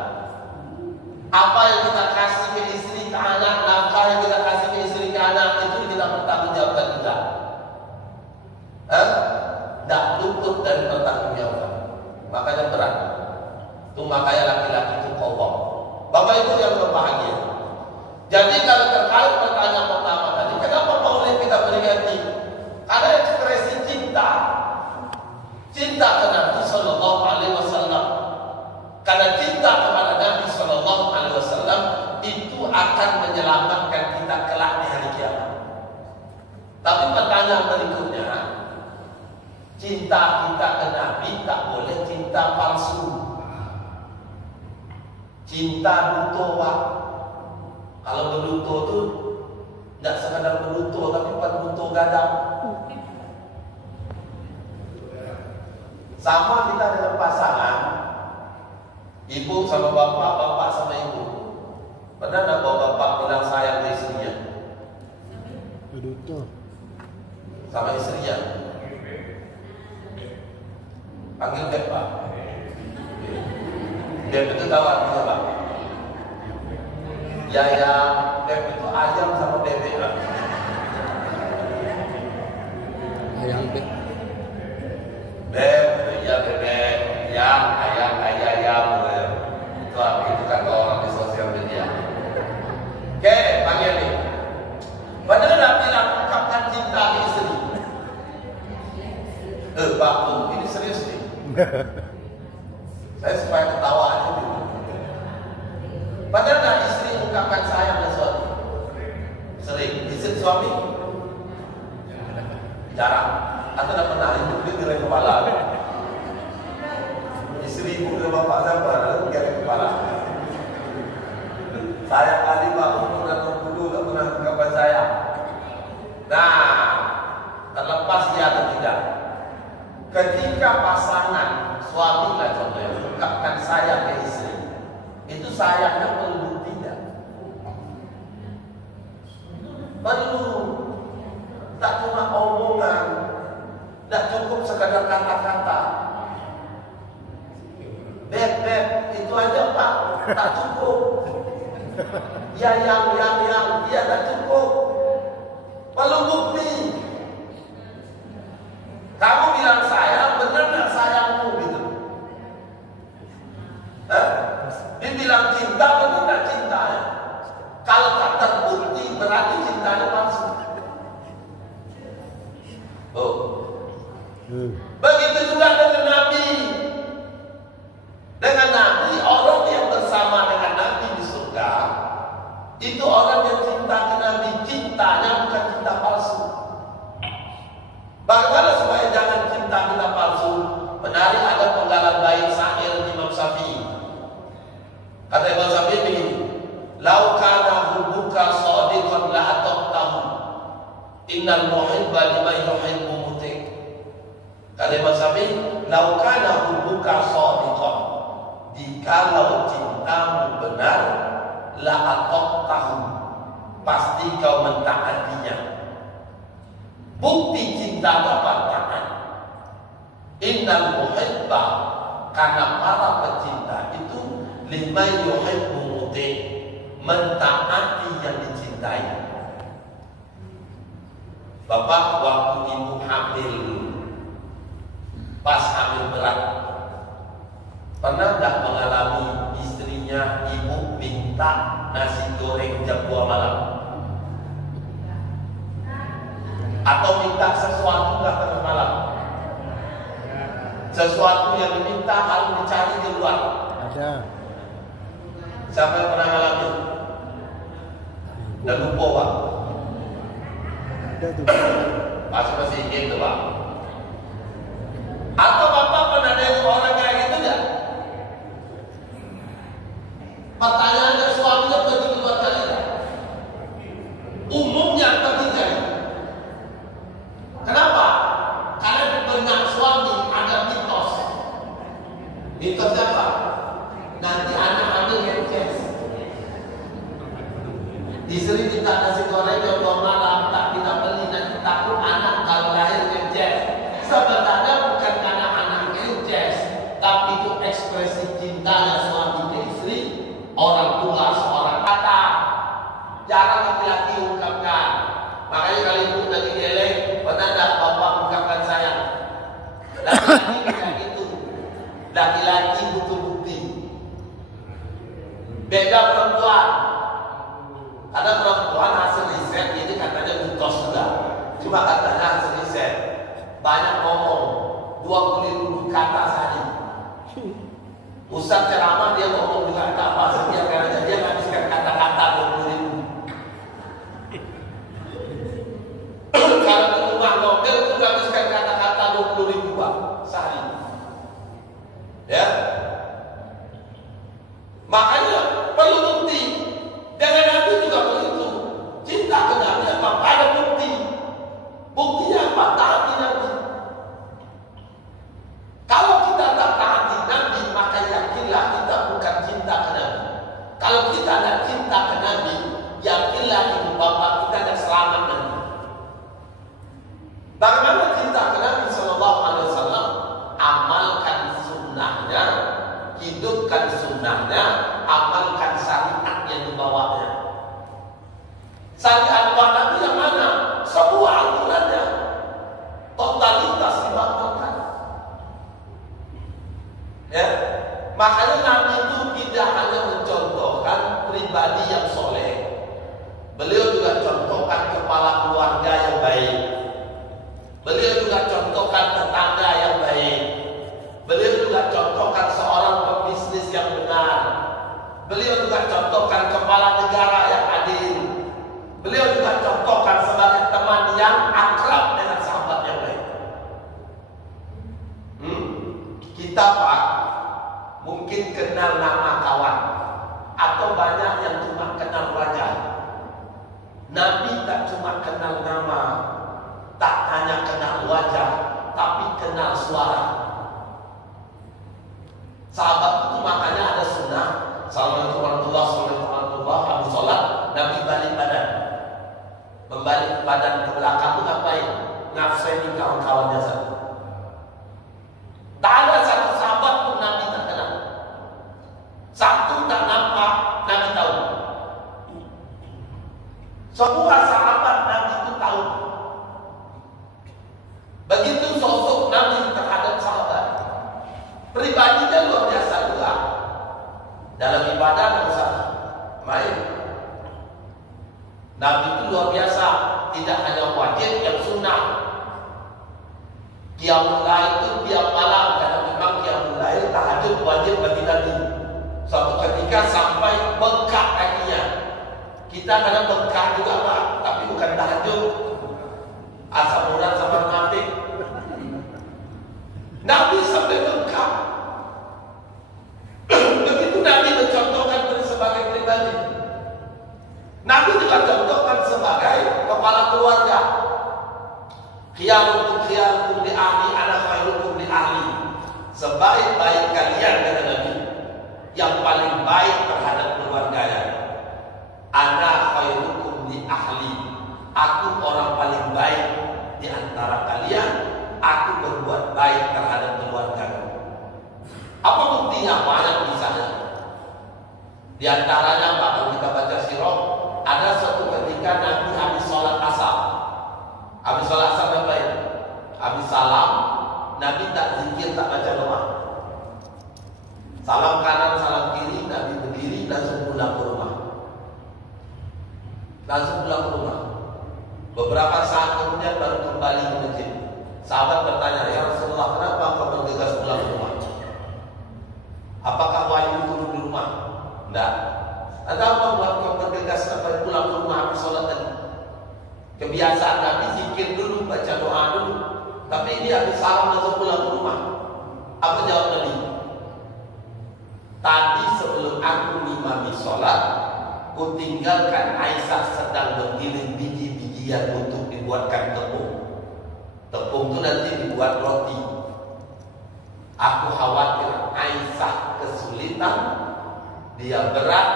Apa yang kita kasih ke istri ke anak, nafkah yang kita kasih ke istri ke anak itu kita bertanggungjawabkan enggak. Tak luput dari pertanggungjawaban. Makanya berat. Itu makanya laki-laki itu qawwam. Bapak Ibu yang berbahagia. Jadi kalau terkait pertanyaan pertama tadi, kenapa boleh kita beringati? Karena ekspresi cinta, cinta ke Nabi Sallallahu Alaihi Wasallam. Karena cinta kepada Nabi Sallallahu Alaihi Wasallam itu akan menyelamatkan kita kelak di hari kiamat. Tapi pertanyaan berikutnya, cinta kita ke Nabi tak boleh cinta palsu. Cinta butuh waktu. Kalau berluto tu tidak sekadar berluto, tapi berluto gadang. Sama kita dengan pasangan, ibu sama bapak, bapak sama ibu. Pernah tak bapak bilang sayang ke istrinya? Betul. Sama istrinya. Panggil Beb, Pak. Beb itu tahu artinya, Pak? Ya, Beb itu ayam sama bebek, Pak. Ayam Beb. Beb, ya bebek, yang ayam. Itu kan orang di sosial media. Oke, panggil nih. Benar tak bilang ungkapkan cinta ke istri? Pak, ini serius nih. Saya supaya ketawa aja dulu. Padahal tak istri ungkapkan sayang ke suami? Sering. Istri suami? Jarang. Atau tak pernah ibu dia gerai kepala. Istri ibu ke bapak saya pernah gerai kepala. Saya kali baru pernah berbulu, tak pernah ungkapkan sayang. Nah, terlepas dia atau tidak, ketika pasangan suami lah contohnya ungkapkan sayang ke istri, itu sayangnya perlu tidak? Perlu. Tak cuma omongan, tak cukup sekadar kata-kata. Beb, itu aja Pak, tak cukup. Ya yang, dia tak cukup. Perlu bukti. Kamu bilang sayang, benar tak sayangmu gitu? Dibilang cinta, benar tak cinta ya? Kalau tak terbukti, berarti cintanya palsu. Begitu juga dengan Nabi. Dengan Nabi, orang yang bersama dengan Nabi di surga, itu orang yang cinta ke Nabi. Cintanya bukan cinta palsu. Bagaimana supaya jangan cinta kita palsu? Menarik ada penggalan bait syair Imam Syafi'i. Kata Imam Syafi'i begini, "Lau kana hubbuka shadiqan la ataqtahu. Innal muhibba liman yuhibbu muti'." Kata Imam Syafi'i, "Lau kana hubbuka shadiqan." Jikalau cintamu benar, la ataqtahu. Pasti kau mentaatinya. Bukti cinta dapat taat. Innal muhibba, karena para pecinta itu liman yuhibbu muti', mentaati yang dicintai. Bapak waktu ibu hamil, pas hamil berat, pernah tak mengalami istrinya ibu minta nasi goreng jam 2 malam? Atau minta sesuatu nggak tengah malam? Sesuatu yang diminta harus dicari di luar. Ada. Siapa yang pernah mengalami? Dan lupa Pak? Ada tuh. Masih ingat tuh Pak? Atau Bapak pernah nengok orang kayak gitu enggak? Pertanyaannya suaminya pergi keluar kali enggak? Umumnya pergi kali. Kenapa? Karena di benak suami ada mitos. Mitos apa? Nanti Istri minta nasi goreng jam 2 malam, tak kita beli, nanti takut anak kalau lahir ngejes. Sebenarnya bukan karena anak ngejes, tapi itu ekspresi cintanya suami ke istri, orang tua seorang kata. Jarang laki-laki ungkapkan. Makanya kalau ibu lagi geleng, pernah tak bapak ungkapkan sayang? Laki-laki bukan itu. Laki-laki butuh bukti. Beda perempuan. Karena perempuan hasil riset ini katanya mitos juga. Cuma katanya hasil riset. Banyak ngomong, 20.000 kata sehari. Ustaz ceramah dia ngomong juga tak apa. Setiap kali dia menghabiskan kata-kata 20.000. Kalau di rumah ngomel itu menghabiskan kata-kata 20.000 Pak sehari. Ya. Makanya perlu bukti. Dengan Nabi juga begitu. Cinta ke Nabi apa? Ada bukti. Buktinya apa? Taati Nabi. Kalau kita tak taati Nabi, maka yakinlah kita bukan cinta ke Nabi. Kalau kita ada cinta ke Nabi, yakinlah ibu bapak kita ada selamat nanti. Bagaimana cinta ke Nabi Sallallahu Alaihi Wasallam? Amalkan sunnahnya, hidupkan sunnahnya, amalkan syariat yang dibawanya. Syariat Nabi yang mana? Semua aturannya, totalitas dibawakan. Ya, makanya Nabi itu tidak hanya mencontohkan pribadi yang soleh, beliau juga contohkan kepala keluarga yang baik. Beliau juga contohkan tetangga yang baik. Beliau juga contohkan seorang pebisnis yang benar. Beliau juga contohkan kepala negara yang adil. Beliau juga contohkan sebagai teman yang akrab dengan sahabat yang baik. Kita Pak mungkin kenal nama kawan, atau banyak yang cuma kenal wajah. Nabi tak cuma kenal nama, tak hanya kenal wajah, tapi kenal suara. Sahabat itu makanya ada sunnah. Assalamualaikum warahmatullahi wabarakatuh. Habis sholat, Nabi balik badan. Membalik badan ke belakang itu ngapain? Ngafseni kawan-kawannya satu. Tak ada satu sahabat pun Nabi tak kenal. Satu tak nampak, Nabi tahu. Semua sahabat Nabi itu tahu. Begitu sosok Nabi terhadap sahabat. Pribadinya luar biasa juga. Dalam ibadah tidak usah main. Nabi itu luar biasa. Tidak hanya wajib, yang sunnah. Qiyamul Lail itu tiap malam. Karena memang Qiyamul Lail tahajud wajib bagi Nabi. Suatu ketika sampai bengkak kakinya. Kita kadang bengkak juga Pak, tapi bukan tahajud. Asam urat sampai mati. Nabi sampai bengkak. Begitu Nabi mencontohkan sebagai pribadi. Nabi juga contohkan sebagai kepala keluarga. Khiyarukum li ahli, ana khairukum li ahli. Sebaik-baik kalian kata Nabi, yang paling baik terhadap keluarganya. Ana khairukum li ahli. Aku orang paling baik di antara kalian. Aku berbuat baik terhadap keluarga. Apa buktinya? Banyak misalnya. Di antaranya Pak, kalau kita baca sirah, ada suatu ketika Nabi habis sholat asar. Habis sholat asar ngapain? Habis salam, Nabi tak zikir, tak baca doa. Salam kanan, salam kiri, Nabi berdiri, langsung pulang ke rumah. Langsung pulang ke rumah. Beberapa saat kemudian baru kembali ke masjid. Sahabat bertanya, ya Rasulullah, kenapa kau bergegas pulang ke rumah? Apakah wahyu turun di rumah? Tidak. Ada apa buat kau bergegas sampai pulang ke rumah habis sholat tadi? Kebiasaan Nabi zikir dulu, baca doa dulu. Tapi ini habis salam langsung pulang ke rumah. Apa jawab Nabi? Tadi sebelum aku imami sholat, ku tinggalkan Aisyah sedang menggiling biji-bijian untuk dibuatkan tepung. Tepung itu nanti dibuat roti. Aku khawatir Aisyah kesulitan, dia berat,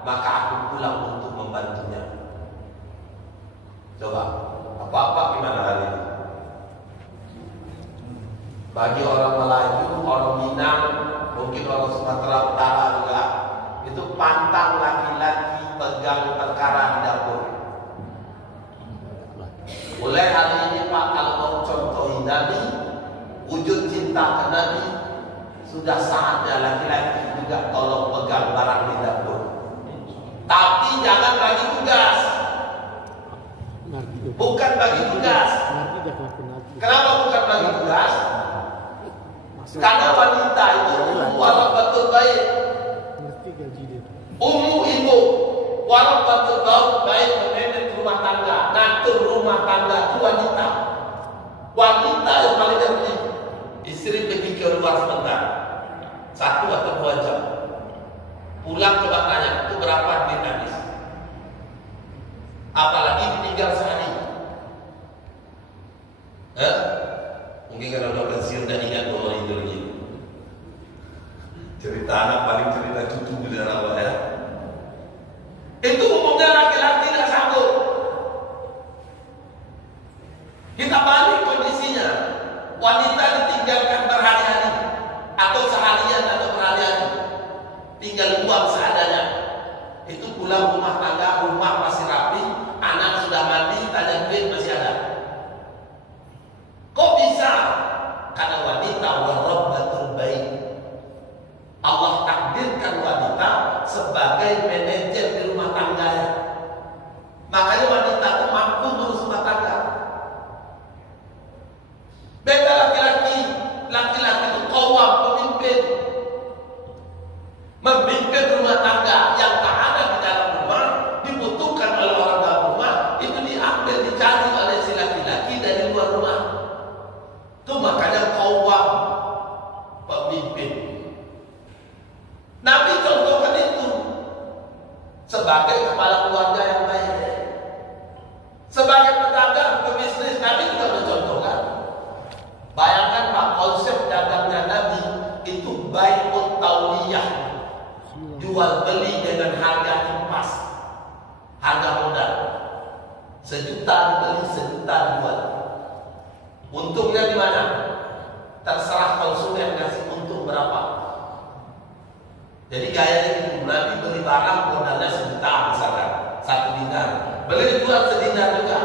maka aku pulang untuk membantunya. Coba, apa-apa gimana hari ini? Bagi orang Melayu, orang Minang, mungkin orang Sumatera Utara juga, itu pantang laki-laki pegang perkara di dapur. Mulai hari ini Pak, kalau mau contohin Nabi, wujud cinta ke Nabi, sudah saatnya laki-laki juga tolong pegang barang di dapur. Tapi jangan bagi tugas. Bukan bagi tugas. Kenapa bukan bagi tugas? Karena wanita itu walau betul baik, ibu walau betul baik memanage rumah tangga, ngatur rumah tangga itu wanita. Wanita yang paling penting. Istri pergi ke luar sebentar, 1 atau 2 jam. Pulang coba tanya, itu berapa duit habis? Apalagi tinggal sehari. Mungkin kalau udah pensiun dan ingat bahwa itu lagi. Cerita anak paling cerita cucu bila rawat ya. Itu umumnya laki-laki tidak sanggup. Kita balik kondisinya. Wanita ditinggalkan berhari-hari atau seharian atau berhari-hari, tinggal uang seadanya. Itu pulang rumah tangga, rumah masih rapi, anak sudah mandi, tanya duit masih ada. Kok bisa? Karena wanita warabbatul baik. Allah takdirkan wanita sebagai manajer di rumah tangganya. Makanya wanita itu mampu ngurus rumah tangga. Beda laki-laki. Laki-laki itu qawwam, pemimpin. Memimpin rumah tangga yang tak ada di dalam rumah, dibutuhkan oleh orang dalam rumah, itu diambil, dicari oleh si laki-laki dari luar rumah. Itu makanya qawwam, pemimpin. Nabi contohkan itu sebagai kepala keluarga yang baik, sebagai pedagang, pebisnis. Nabi juga mencontohkan. Bayangkan Pak, konsep dagangnya Nabi itu bai'ut tauliyah, jual beli dengan harga impas, harga modal. 1 juta dibeli, 1 juta dijual. Untungnya di mana? Terserah konsumen kasih untung berapa. Jadi gayanya itu, Nabi beli barang modalnya 1 juta misalkan, 1 dinar. Beli jual 1 dinar juga.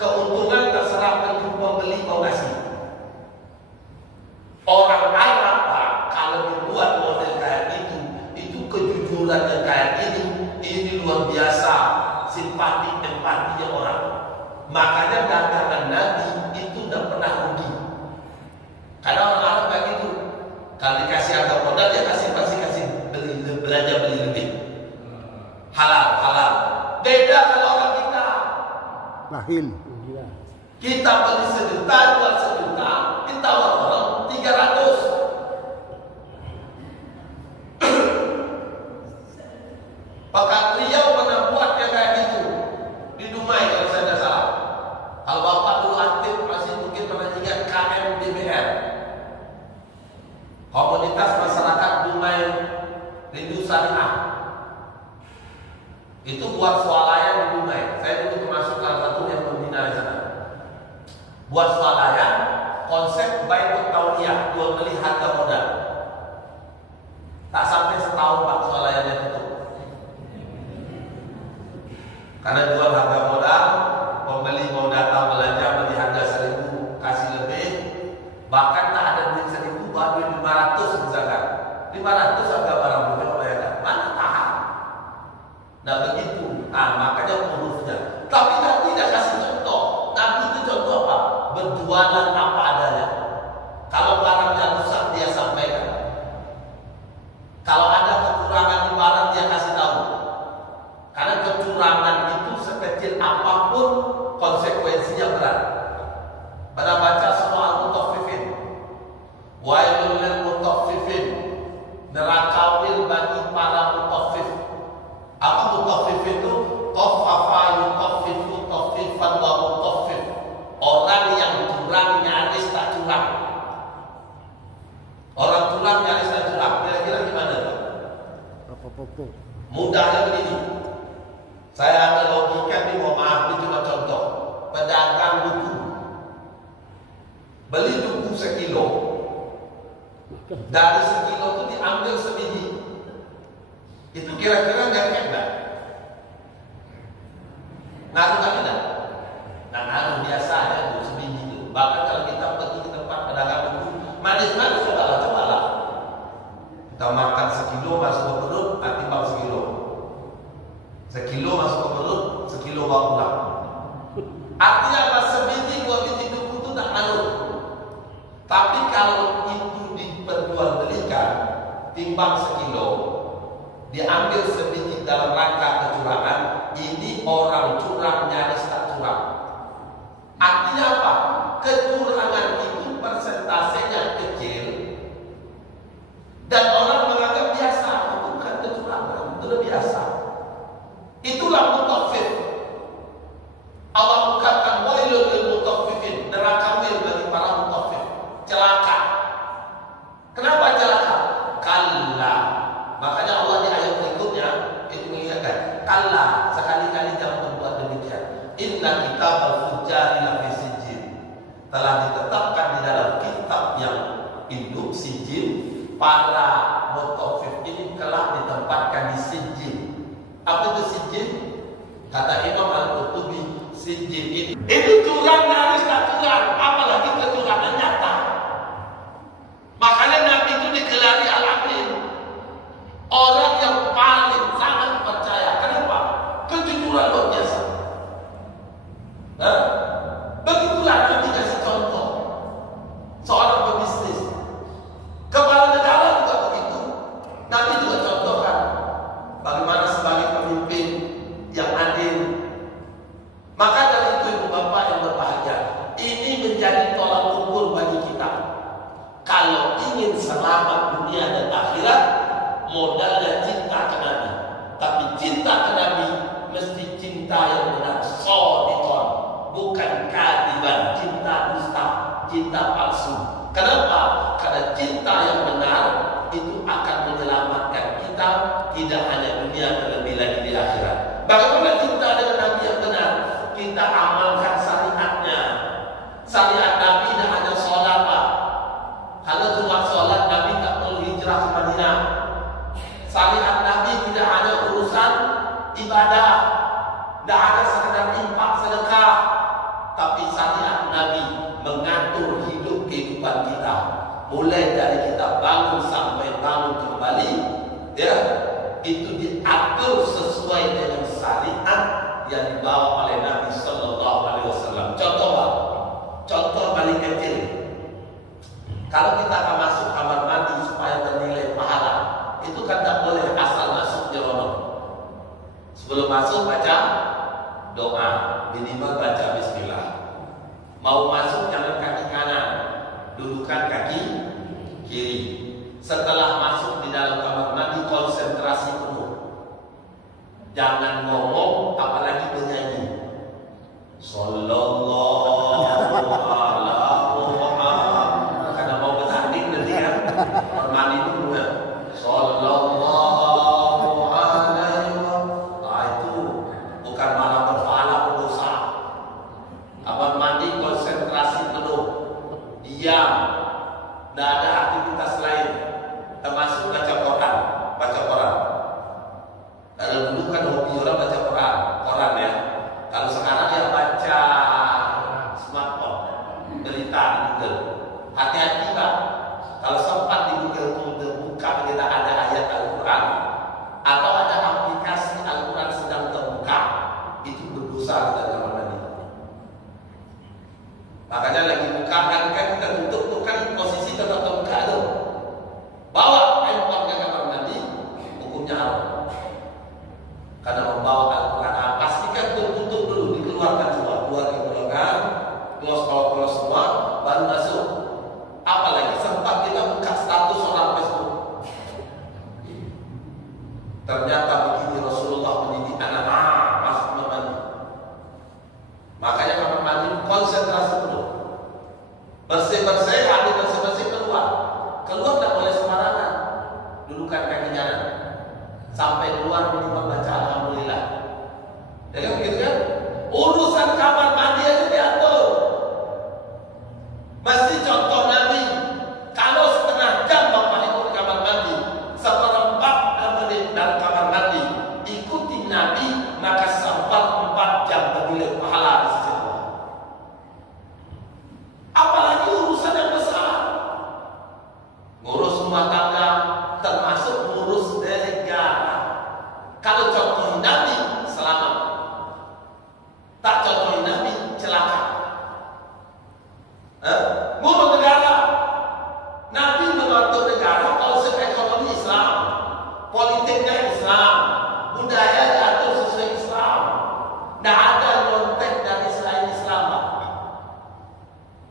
Keuntungan terserah pembeli mau kasih. Orang Arab Pak, kalau dibuat model kayak itu kejujuran yang kayak ini luar biasa, simpati, empatinya orang. Makanya dagangan Nabi itu tidak pernah rugi. Karena orang Arab kayak gitu, kalau dikasih harga modal dia pasti kasih belanja beli lebih. Halal. Beda kalau orang kita. Lahil. Kita beli 1 juta, jual 1 juta, kita orang 300. Pekan Riau pernah buat kayak gitu di Dumai kalau saya tidak salah. Kalau bapak dulu aktif masih mungkin pernah ingat KMBBR, Komunitas Masyarakat Dumai Rindu Syariah. Itu buat swalayan di Dumai. Saya dulu termasuk salah satu yang membina di sana. Buat swalayan, konsep bai'ut tauliyah, jual beli harga modal. Tak sampai setahun Pak swalayannya tutup. Karena jual harga modal, pembeli mau datang belanja beli harga 1.000 kasih lebih, bahkan tak ada duit 1.000, baru 500 misalkan. 500 harga barang beli bayarkan, mana tahan? Nah begitu, makanya urusnya. Tapi Nabi tidak kasih contoh. Nabi itu contoh apa? Berjualan apa adanya. Kalau barangnya rusak dia sampaikan. Kalau ada kekurangan di barang dia kasih tahu. Karena kecurangan itu sekecil apapun konsekuensinya berat. Pada baca surah Al-Mutaffifin, wailul lil mutaffifin, neraka wil bagi para mutaffif. Apa mutaffif itu? Taffafa yutaffifu taffifan wa mutaffif. Orang yang curang nyaris tak curang. Orang curang nyaris tak curang. Kira-kira gimana Pak? Mudahnya begini. Saya ambil logika ini, mohon maaf, ini cuma contoh. pedagang buku. Beli buku sekilo. Dari sekilo itu diambil sebiji. Itu kira-kira ngefek enggak? Ngaruh kan tidak? Nah, ngaruh biasa ya itu sebiji itu. Bahkan kalau kita pergi ke tempat pedagang buku, manis-manis cobalah. Kita makan sekilo masuk ke perut, timbang sekilo. Sekilo masuk ke perut, sekilo bawa pulang. Artinya apa? Sebiji dua biji buku itu tak ngaruh. Tapi kalau itu diperjualbelikan, timbang sekilo, diambil sebiji dalam rangka kecurangan, ini orang curang nyaris tak curang. Artinya apa? Kecurangan itu persentasenya kecil dan orang menganggap biasa. Itu bukan kecurangan, itu udah biasa. Itulah mutaffif. Allah mengatakan wailul lil mutaffifin, neraka wil bagi para mutaffif. Celaka. Kenapa celaka? Kalla. Makanya Allah di ayat berikutnya itu mengingatkan, kalla, sekali-kali jangan berbuat demikian. Inna kitabal fujjari lafi sijjin. Telah ditetapkan di dalam kitab yang induk sijjin, para mutaffif ini kelak ditempatkan di sijjin. Apa itu sijjin? Kata Imam Al-Qurtubi, sijjin ini itu curang nyaris tak curang, apalagi kecurangan nyata. Makanya Nabi itu digelari Al-Amin, orang yang paling sangat percaya. Kenapa? Kejujuran luar biasa. Begitulah Nabi kasih contoh. Seorang pebisnis, kepala negara juga begitu. Nabi juga contohkan bagaimana sebagai pemimpin yang adil. Maka dari itu ibu bapak yang berbahagia, ini menjadi tolak ukur bagi kita. Kalau ingin selamat dunia dan akhirat, modalnya cinta ke Nabi. Tapi cinta ke Nabi mesti cinta yang benar, shadiqan, bukan kadiban, cinta dusta, cinta palsu. Kenapa? Karena cinta yang benar itu akan menyelamatkan kita, tidak hanya dunia, terlebih lagi di akhirat. Bagaimana cinta dengan Nabi yang benar? Kita amalkan syariatnya. Syariat Nabi tidak hanya sholat, Pak. Kalau cuma sholat, Nabi tak perlu hijrah ke Madinah. Syariat Nabi tidak hanya urusan ibadah, tidak ada sekedar infak sedekah, tapi syariat Nabi mengatur hidup kehidupan kita, mulai dari kita bangun sampai bangun kembali, ya, itu diatur sesuai dengan syariat yang dibawa oleh Nabi Sallallahu Alaihi Wasallam. Contoh paling kecil, kalau kita akan masuk kamar mandi supaya bernilai pahala, itu kan tak boleh asal masuk jerono. Sebelum masuk baca doa, minimal baca bismillah. Mau masuk jangan kaki kanan, dudukan kaki kiri. Setelah masuk di dalam kamar mandi, konsentrasi penuh. Jangan ngomong, apalagi bernyanyi. Sallallahu alaihi wasallam. Karena mau bertanding nanti kan, kamar mandi dulu ya. Sallallahu alaihi wasallam. Nah itu bukan malah berpahala berdosa. Kamar mandi konsentrasi penuh, diam, tidak ada aktivitas lain, termasuk baca Quran. Kalau dulu kan hobi orang baca Quran ya. Kalau sekarang ya baca smartphone, berita di Google. Hati-hati Pak, kalau sempat di Google itu terbuka kita ada ayat Al-Quran atau ada aplikasi Al-Quran sedang terbuka, itu berdosa kita kamar mandi. Makanya lagi buka kan kita tutup tuh kan posisi tetap terbuka tuh. Bawa handphone ke kamar mandi, hukumnya haram. Karena membawa Al-Quran, pastikan tutup dulu, dikeluarkan semua, dikeluarkan, close semua, baru masuk. Apalagi sempat kita buka status orang Facebook. Ternyata begini Rasulullah mendidik anak masuk kamar mandi. Makanya kamar mandi konsentrasi penuh. Bersih-bersih, habis bersih-bersih keluar tidak boleh sembarangan. Dudukan kaki kanan. Sampai keluar minimal baca alhamdulillah. Ya kan begitu kan? Urusan kamar mandi aja rumah tangga, termasuk ngurus negara. Kalau contoh Nabi selamat, tak contoh Nabi celaka. Ngurus negara, Nabi mengatur negara konsep ekonomi Islam, politiknya Islam, budaya diatur sesuai Islam. Tidak ada nyontek dari selain Islam.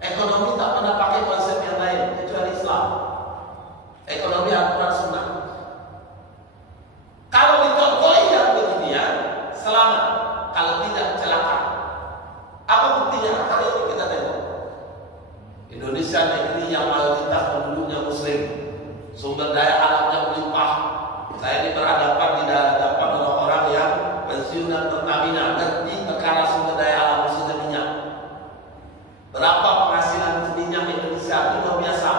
Ekonomi tak pernah pakai konsep yang lain kecuali Islam. Ekonomi aturan sunnah. Kalau dicontohi yang beginian, selamat. Kalau tidak, celaka. Apa buktinya? Hari ini kita tengok. Indonesia negeri yang mayoritas penduduknya Muslim, sumber daya alamnya melimpah. Saya ini berhadapan di hadapan orang-orang yang pensiunan Pertamina, ngerti perkara sumber daya alam khususnya minyak. Berapa penghasilan minyak Indonesia? Itu luar biasa.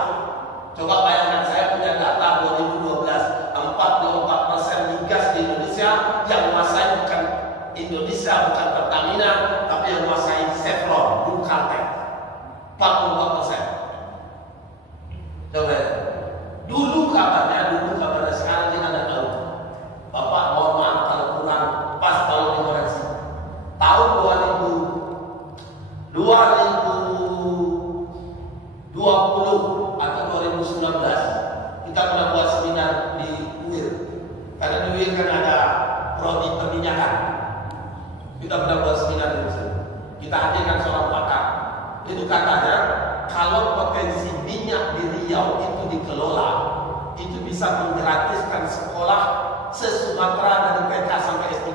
Coba bayangkan, saya punya data 2012, 44% migas di Indonesia yang menguasai bukan Indonesia, bukan Pertamina, tapi yang menguasai Chevron, Dunkaltek, 44%. Coba, dulu kabarnya sekarang ini ada tahu. Bapak mohon maaf kalau kurang pas, tolong dikoreksi. Tahun 2020 atau 2019 kita pernah buat seminar di UIR. Karena di UIR kan ada prodi perminyakan. Kita pernah buat seminar di sini. Kita hadirkan seorang pakar. Itu katanya kalau potensi minyak di Riau itu dikelola, itu bisa menggratiskan sekolah se-Sumatera dari PK sampai S3.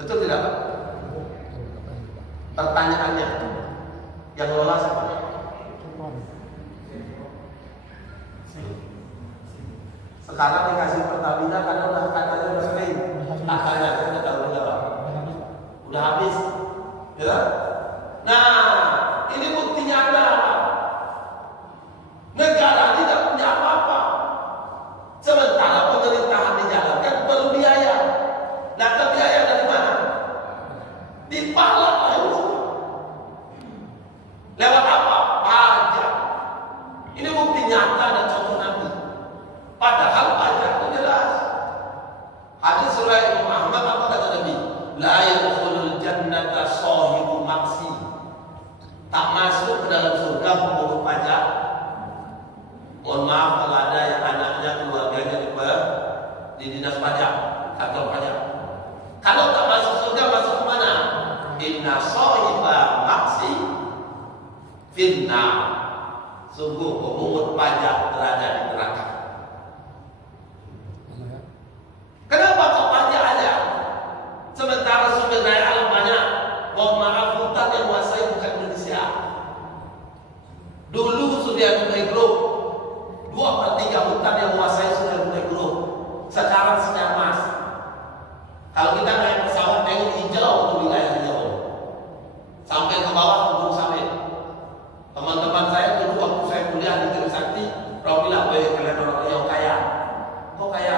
Betul tidak Pak? Pertanyaannya, yang ngelola siapa? Sekarang dikasih Pertamina karena katanya udah sering. Katanya kita tahu juga Pak. Udah habis. Ya? Nah, ini buktinya ada. Negara tidak punya apa-apa. Sementara pemerintahan dijalankan perlu biaya. Nah, biaya dari mana? Dipalak lewat apa? Pajak. Ini bukti nyata dan contoh Nabi. Padahal pajak itu jelas. Hadis surah Imam Ahmad apa kata Nabi? La yadkhulul jannata shahibu maksi. Tak masuk ke dalam surga pemungut pajak. Mohon maaf kalau ada yang anaknya, keluarganya di dinas pajak, kantor pajak. Kalau tak masuk surga, masuk ke mana? Inna shahiba maksi finna. Sungguh pemungut pajak berada di neraka. Kenapa kok pajak ada? Sementara sumber daya alam banyak. Mohon maaf, hutan yang menguasai bukan Indonesia. Dulu Suria Gunung Group 2/3 hutan yang menguasai Suria Gunung Group. Sekarang sudah emas. Kalau kita naik pesawat tengok hijau itu wilayah hijau. Sampai ke bawah gunung sawit. Teman-teman saya dulu waktu saya kuliah di Trisakti, orang bilang, "Weh, kalian orang Riau kaya." Kok kaya?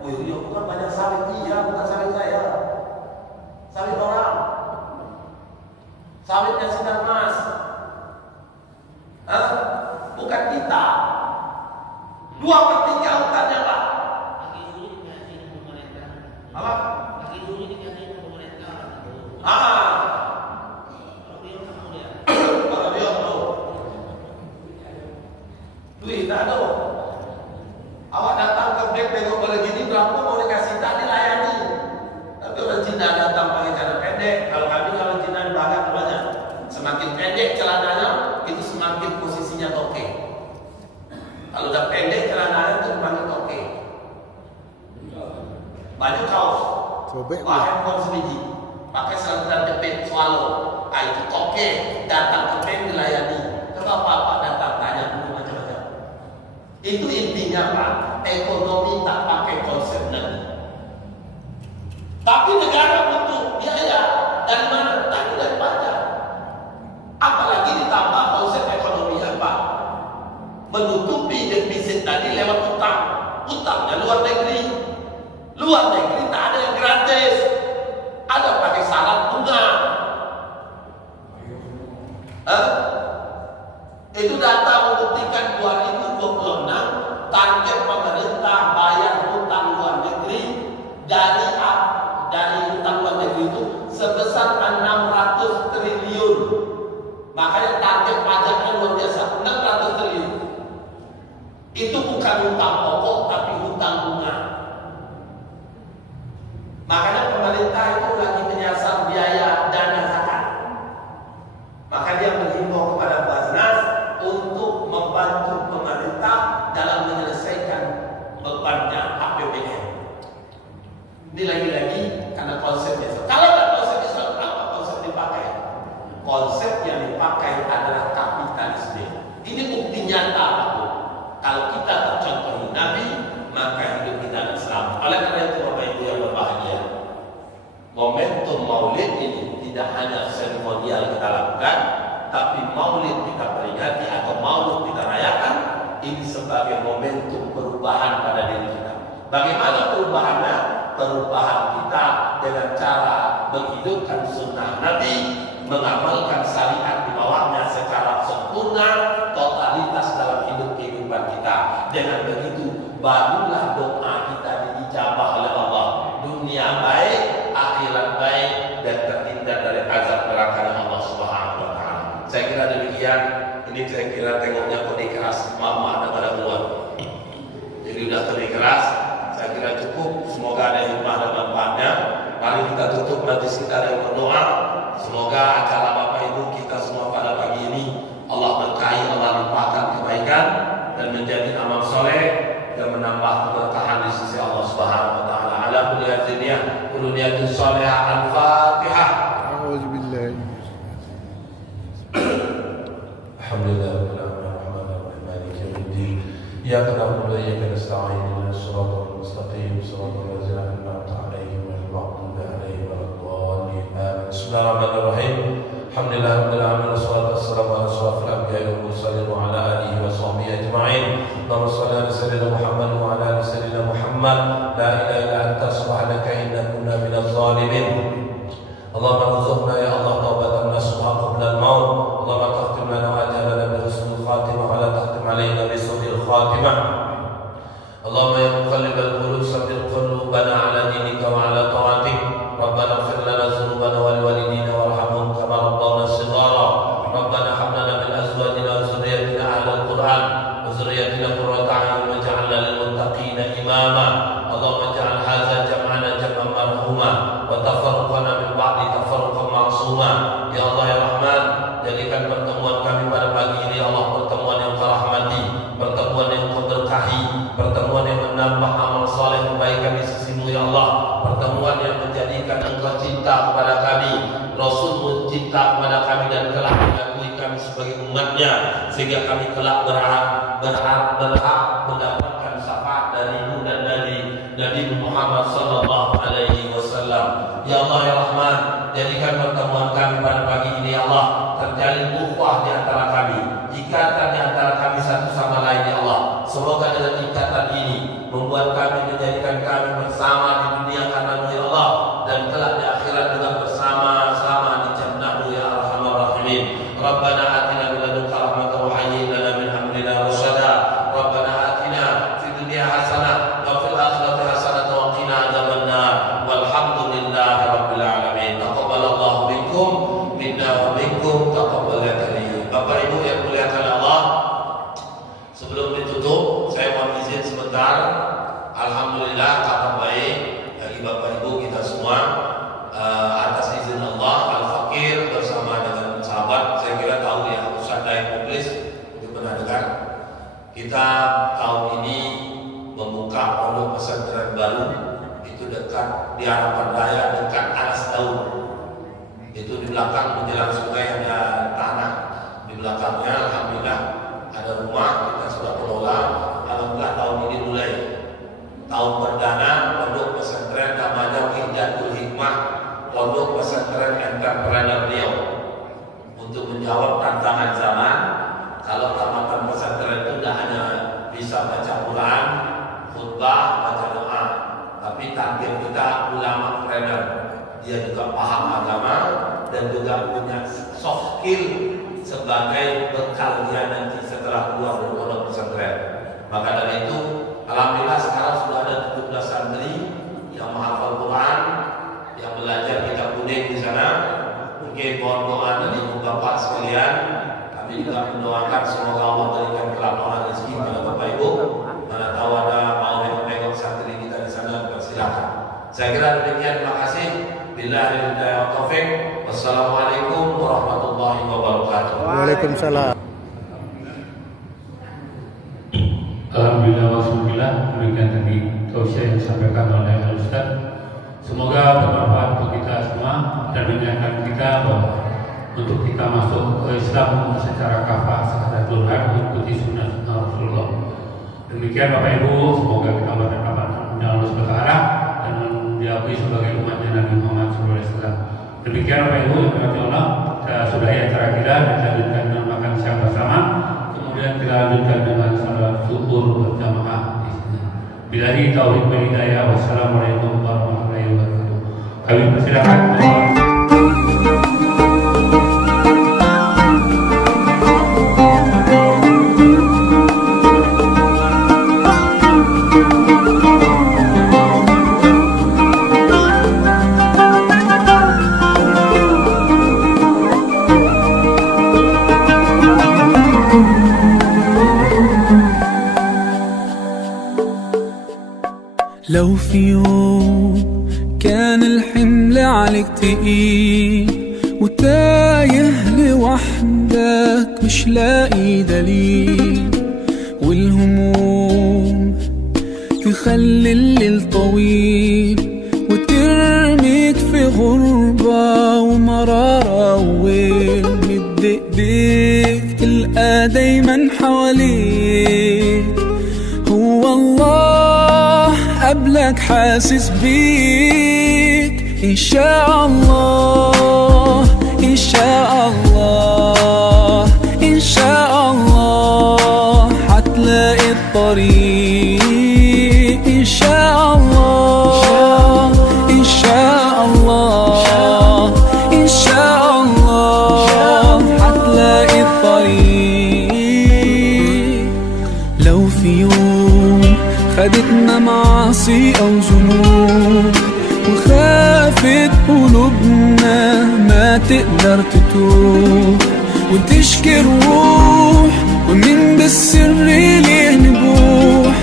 Wih, Riau bukan banyak sawit. Iya, bukan sawit saya. Sawit orang. Sawitnya sinar emas. Bukan kita. 2/3 hutannya Pak. Apa? Duit tak ada. Awak datang ke bank tengok kalau gini berapa mau dikasih tak dilayani. Tapi orang Cina datang pakai cara pendek. Kalau kami orang Cina banyak namanya. Semakin pendek celananya itu semakin posisinya toke. Kalau udah pendek celananya itu semakin toke. Baju kaos, handphone sebiji, pakai selendang jepit swallow, itu toke. Datang ke bank dilayani. Kenapa Pak datang tanya dulu macam-macam. Itu intinya Pak, ekonomi tak pakai konsep Nabi. Tapi negara butuh biaya dari mana? Tadi dari pajak. Apalagi ditambah konsep ekonomi apa? Menutupi defisit tadi lewat utang. Utangnya luar negeri. Luar negeri tak ada yang gratis. Ada pakai syarat bunga. Itu data membuktikan 2012 bukan hutang pokok tapi hutang bunga. Makanya pemerintah itu lagi menyasar biaya dana zakat. Maka dia menghimbau kepada Basnas untuk membantu pemerintah dalam menyelesaikan bebannya APBN. Ini lagi-lagi karena konsepnya. Kalau ada konsep Islam, apa konsep dipakai? Konsep yang dipakai adalah kapitalisme. Ini bukti nyata, Pak. Kalau kita tercontohi Nabi, maka hidup kita Islam. Oleh karena itu, Bapak Ibu yang berbahagia, momentum Maulid ini tidak hanya seremonial kita lakukan, tapi Maulid kita peringati atau Maulid kita rayakan. Ini sebagai momentum perubahan pada diri kita. Bagaimana perubahannya? Perubahan kita dengan cara menghidupkan sunnah Nabi, mengamalkan syariat di bawahnya secara sempurna, totalitas dalam hidup kehidupan kita. Dengan begitu, barulah doa kita dijabah oleh Allah. Dunia baik, akhirat baik, dan terhindar dari azab neraka Allah Subhanahu wa Ta'ala. Saya kira demikian. Ini saya kira tengoknya kode keras, mama ada pada luar. Jadi udah kode keras. Saya kira cukup. Semoga ada hikmah dan manfaatnya. Mari kita tutup majlis kita dengan berdoa. Semoga acara Bapak Ibu kita semua pada pagi ini Allah berkahi, Allah limpahkan kebaikan dan menjadi amal soleh dan menambah keberkahan di sisi Allah Subhanahu wa Ta'ala. Ala kulli niyatin salihah. Al-Fatihah. A'udzubillahi. Alhamdulillah rabbil alamin maliki yaumiddin. Iyyaka na'budu wa iyyaka nasta'in. Ihdinas siratal mustaqim. Siratal ladzina an'amta 'alaihim ghairil maghdubi 'alaihim waladdallin. Amin. Bismillahirrahmanirrahim. Alhamdulillah rabbil alamin wassalatu wassalamu ala asyrafil anbiya'i wal mursalin wa ala alihi wa sahbihi ajma'in. Allahumma shalli ala sayyidina Muhammad wa ala ali sayyidina Muhammad. La ilaha illa anta subhanaka inna kunna minadh dhalimin. Allahumma rzuqna ya Allah taubatan nasuha qabla al-maut. Allahumma takhtim lana wa ajalana bi husnil khatimah wa la takhtim alaina bi su'il khatimah. Allahumma ya muqallibal qulub tsabbit qulubana ala dinika wa ala ta'atik. Rabbana ighfir lana dhunubana wa liwalidina warhamhum kama rabbawna shighara. Rabbana hab lana min azwajina wa dhurriyyatina ahlal Qur'an wa dhurriyyatina qurrata a'yun waj'alna lil muttaqina imama. Allahumma ij'al hadza jam'ana jam'an marhuma wa tafarraqana min ba'di tafarruqan ma'suma. Ya Allah ya Rahman, jadikan pertemuan kami pada pagi ini ya Allah pertemuan yang Kau rahmati, pertemuan yang Kau berkahi, pertemuan yang menambah amal saleh kebaikan di sisi-Mu ya Allah, pertemuan yang menjadikan Engkau cinta kepada kami, Rasul-Mu cinta kepada kami dan kelak mengakui kami sebagai umatnya, sehingga kami kelak berhak mendapatkan syafaat dari-Mu dan dari Nabi Muhammad sallallahu alaihi wasallam. Ya Allah ya Rahman, jadikan pertemuan kami pada pagi ini ya Allah terjalin ukhuwah di antara kami, ikatan di antara kami satu sama lain ya Allah. Semoga dengan ikatan ini membuat kami menjadikan kami bersama di dunia karena-Mu ya Allah, dan kelak di akhirat juga bersama-sama di jannah-Mu ya Arhamar Rahimin. Rabbana atina min ladunka rahmatan wa hayyi lana min amrina rasyada. Rabbana atina fid dunya hasanah wa fil akhirati hasanah wa qina adzabannar. Walhamdulillahi rabbil alamin. Taqabbalallahu minkum minna wa minkum taqabbalan karim. Bapak Ibu yang muliakan Allah, sebelum ditutup saya mohon izin sebentar. Alhamdulillah kabar baik bagi Bapak Ibu kita semua. Atas izin Allah, Al-Fakir bersama dengan sahabat, saya kira tahu ya, Ustaz Daeng Muklis itu pernah dengar. Kita tahun ini membuka pondok pesantren baru itu dekat di Harapan Raya, dekat Anas Daun. Itu di belakang menjelang sungai ada tanah, di belakangnya alhamdulillah ada rumah, kita sudah kelola. Alhamdulillah tahun ini mulai tahun perdana pondok pesantren namanya Hidayatul Hikmah, pondok pesantren entrepreneur Riau, untuk menjawab tantangan zaman. Kalau tamatan pesantren itu tidak hanya bisa baca Quran, khutbah, baca doa, tapi target kita ulama trainer. Dia juga paham agama dan juga punya soft skill sebagai bekal dia nanti setelah keluar dari pondok pesantren. Maka dari itu, alhamdulillah sekarang sudah ada 17 santri yang menghafal Quran, yang belajar kitab kuning di sana. Mungkin mohon doa dari Bapak sekalian. Kami juga mendoakan semoga Allah berikan kelapangan rezeki kepada Bapak Ibu. Waalaikumsalam. Alhamdulillah wassalillah, demikian tadi tausiah yang disampaikan oleh Al-Ustaz. Semoga bermanfaat untuk kita semua dan mengingatkan kita bahwa untuk kita masuk ke Islam secara kafah sahadatul haq mengikuti sunnah Rasulullah. Demikian Bapak Ibu, semoga kita berdapat dengan Allah Subhanahu wa taala dan diakui sebagai umatnya Nabi Muhammad SAW. Demikian Bapak Ibu yang dirahmati Allah, kita sudahi acara kita dan lanjutkan dengan makan siang bersama. Kemudian kita lanjutkan dengan salat zuhur berjamaah di sini. Billahi taufiq wal hidayah. Wassalamualaikum warahmatullahi wabarakatuh. Kami persilakan. لو في يوم كان الحمل عليك تقيل وتايه لوحدك مش لاقي دليل والهموم تخلي الليل طويل وترميك في غربة ومرارة وويل مد ايديك تلقى دايما حواليك هو الله قبلك حاسس بيك إن شاء الله إن شاء الله إن شاء الله حتلاقي الطريق إن شاء الله إن شاء الله إن شاء الله حتلاقي الطريق لو في يوم خدتنا معاصي أو ذنوب وخافت قلوبنا ما تقدر تتوب وتشكي الروح ومين بالسر ليه نبوح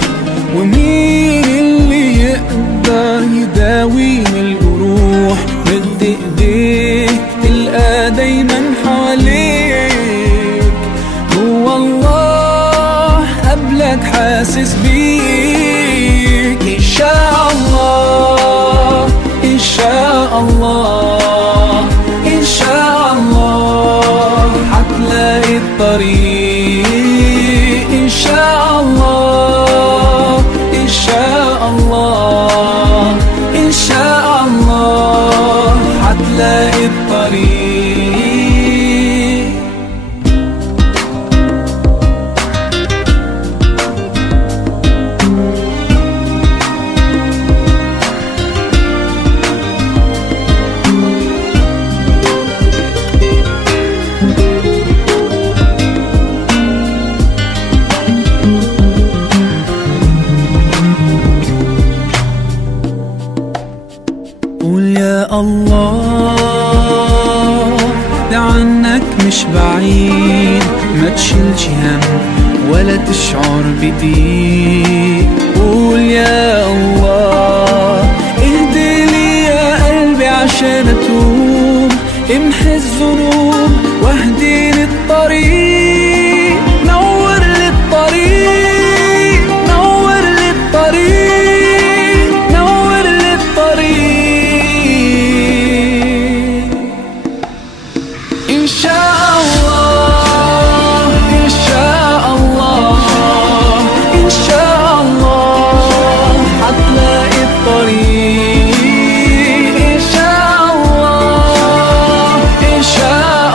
ومين اللي يقدر يداوي من الجروح مد ايديك تلقى دايما حواليك هو الله قبلك حاسس بيك إن شاء الله إن شاء الله إن شاء الله حتلاقي الطريق إن شاء الله إن شاء الله إن شاء الله حتلاقي الطريق الله ده عنك مش بعيد ما تشيلش هم ولا تشعر بضيق قول يا الله اهدي لي يا قلبي عشان اتوب امحي الذنوب واهديني الطريق نور لي الطريق نور لي الطريق نور لي الطريق إن شاء الله إن شاء الله إن شاء الله حتلاقي الطريق إن شاء الله إن شاء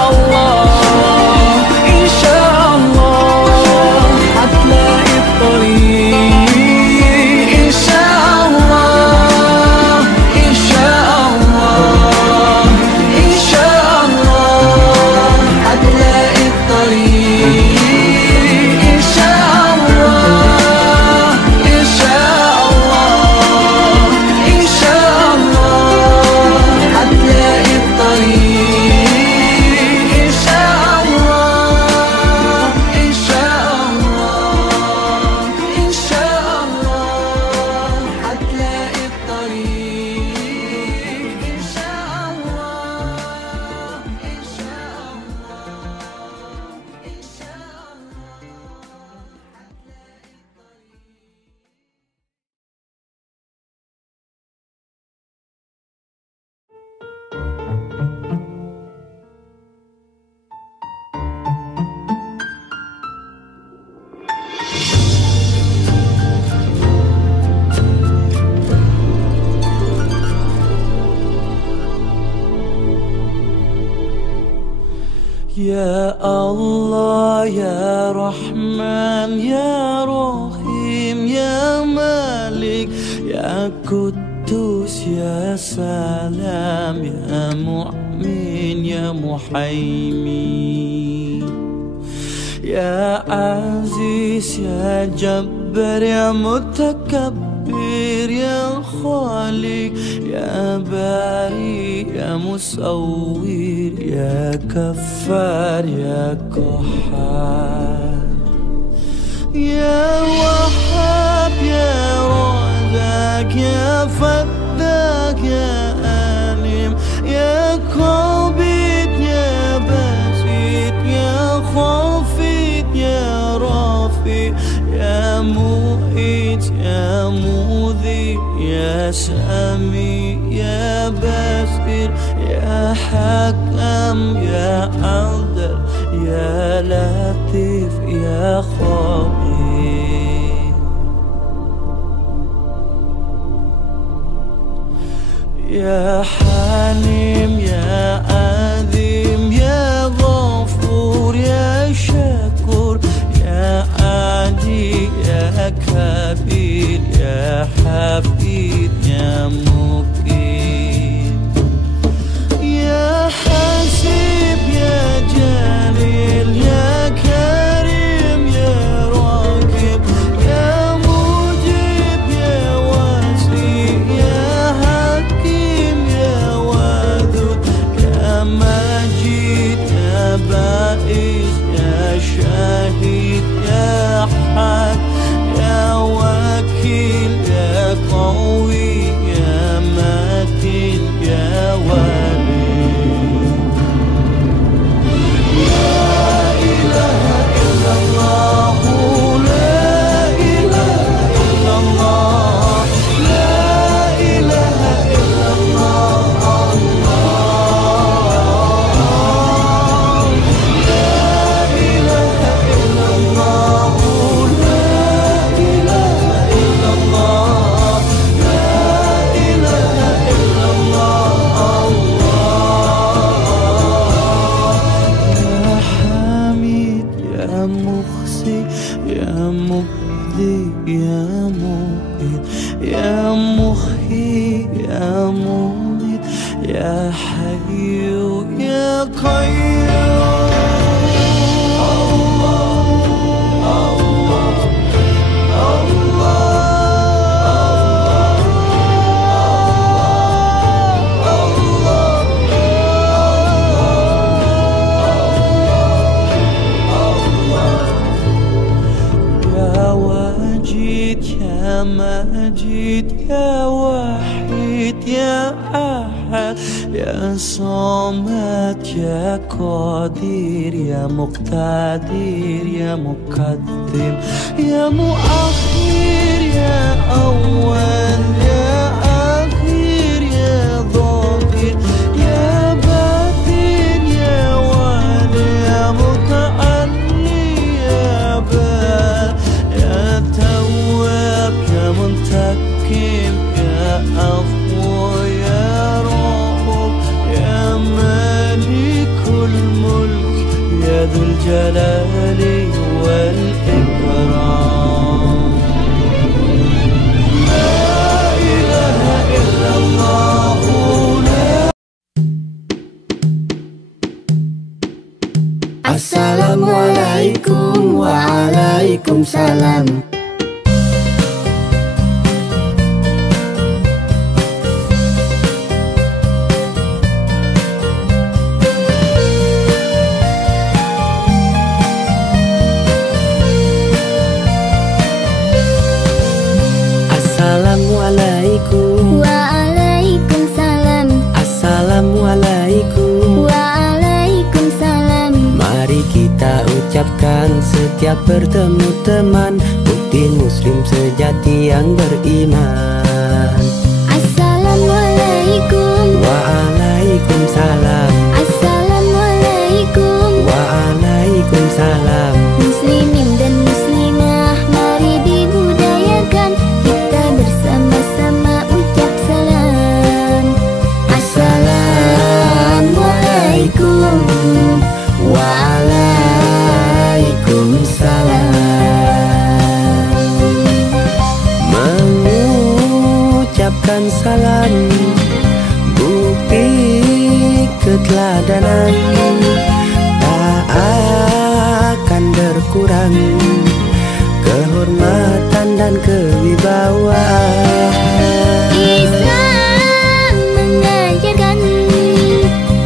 Ya Allah, Ya Rahman, Ya Rahim, Ya Malik, Ya Quddus, Ya Salam, Ya Mu'min, Ya Muhaimin, Ya Aziz, Ya Jabbar, Ya Mutakabbir, Ya Khaliq, Ya Bari, Ya Musawwir, Ya Kaffar, Ya Qahhar, Ya Wahhab, Ya Razak, Ya Fattah, Ya Alim, Ya Qabid, Ya Basit, Ya Khafid, Ya Rafi, Ya Mu'id, Ya Mudhi, Ya Sami, Ya Basir, Ya Hakam, Ya Adil, Ya Latif, Ya Khabir, Ya Halim, Ya Azim, Ya Ghafur, Ya Shakur, Ya Adi, Ya Kabir, Ya Habib, Ya Mukid, Ya Hasib, Ya Jalil, Ya Karim, Ya Raqib, Ya Mujib, Ya Wasi, Ya Hakim, Ya Wadud, Ya Majid, Ya Ba'is, Ya Syahid, Ya Had, Ya Wakil, Ya Qawi, Ya Matin, Ya Wali. La ilaha illallah, la ilaha illallah, la ilaha illallah, Allah. La ilaha illallah, la ilaha illallah, la ilaha illallah, Allah. Ya Hamid, Ya Muhsi, Ya Mubdi, Ya Mu'id, Ya Muhyi, Ya Mumit, Ya Hayyu, Ya Qayyum. Ya Wajid, Ya Majid, Ya Wahid, Ya Ahad, Ya Samad, Ya Qadir, Ya Muqtadir, Ya Muqaddim, Ya Muakhir, Ya Awwal, Ya Akhir, Ya Dhahir, Ya Batin, Ya Wali, Ya Muta'alli, Ya Bar, Ya Tawwab, Ya Muntakim, Ya Afwa, Ya Rahub, Ya Malikul Mulk, Ya Dhul Jalali wal Ikram. La ilaha illallah, la. Assalamualaikum waalaikumsalam. Assalamualaikum Waalaikumsalam. Assalamualaikum. Waalaikumsalam. Mari kita ucapkan setiap bertemu teman, bukti muslim sejati yang beriman. Assalamualaikum. Waalaikumsalam. Assalamualaikum. Waalaikumsalam. Muslimin dan muslimah, mari dibudayakan kita bersama-sama ucap salam. Assalamualaikum. Waalaikumsalam. mengucapkan salam, bukti keteladanan tak akan berkurang, kehormatan dan kewibawaan. Islam mengajarkan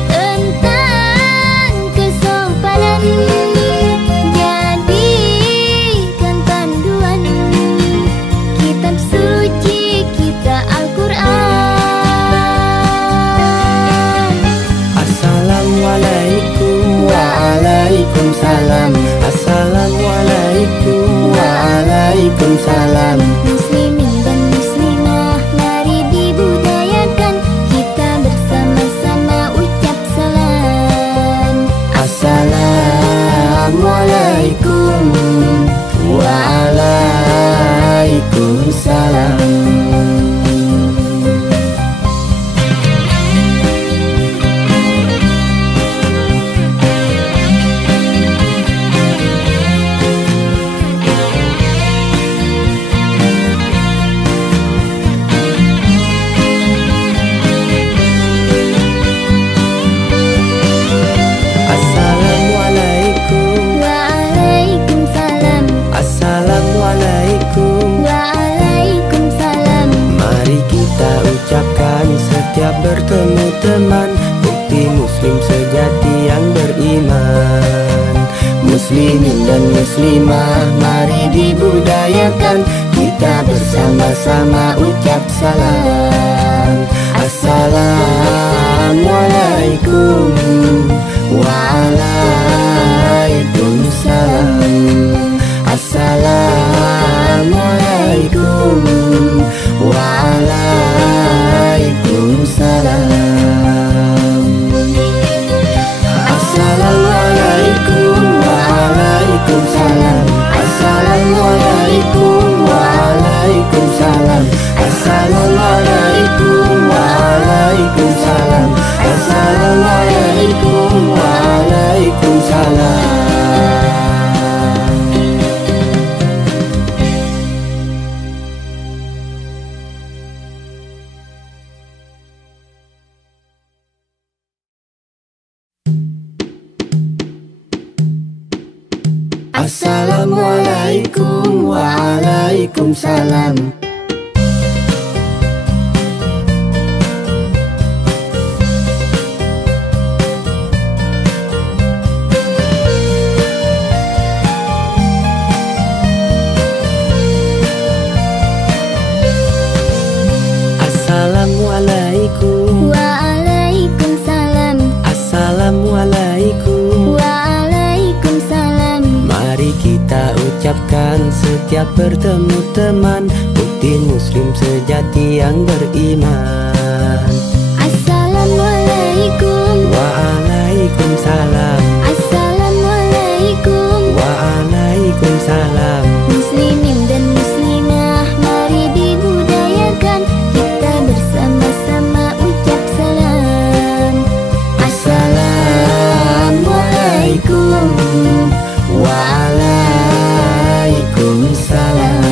tentang kesopanan, jadikan panduan kitab suci kita Al-Quran. Assalamualaikum waalaikumsalam. Assalamualaikum waalaikumsalam. Muslimin dan muslimah, mari dibudayakan kita bersama-sama ucap salam. Assalamualaikum waalaikumsalam. Waalaikumsalam. Assalamualaikum. Waalaikumsalam. Mari kita ucapkan setiap bertemu teman, bukti muslim sejati yang beriman. Muslimin dan muslimah, mari dibudayakan kita bersama-sama ucap salam. Assalamualaikum waalaikumsalam. Assalamualaikum waalaikumsalam. Assalamualaikum waalaikumsalam. Assalamualaikum waalaikumsalam. Assalamualaikum waalaikumsalam. Assalamualaikum waalaikumsalam. Assalamualaikum waalaikumsalam. Assalamualaikum. Waalaikumsalam. Assalamualaikum. Waalaikumsalam. Mari kita ucapkan setiap bertemu teman, bukti muslim sejati yang beriman. Assalamualaikum. Waalaikumsalam. Assalamualaikum. Waalaikumsalam. Muslimin dan muslimah, mari dibudayakan kita bersama-sama ucap salam. Assalamualaikum waalaikumsalam.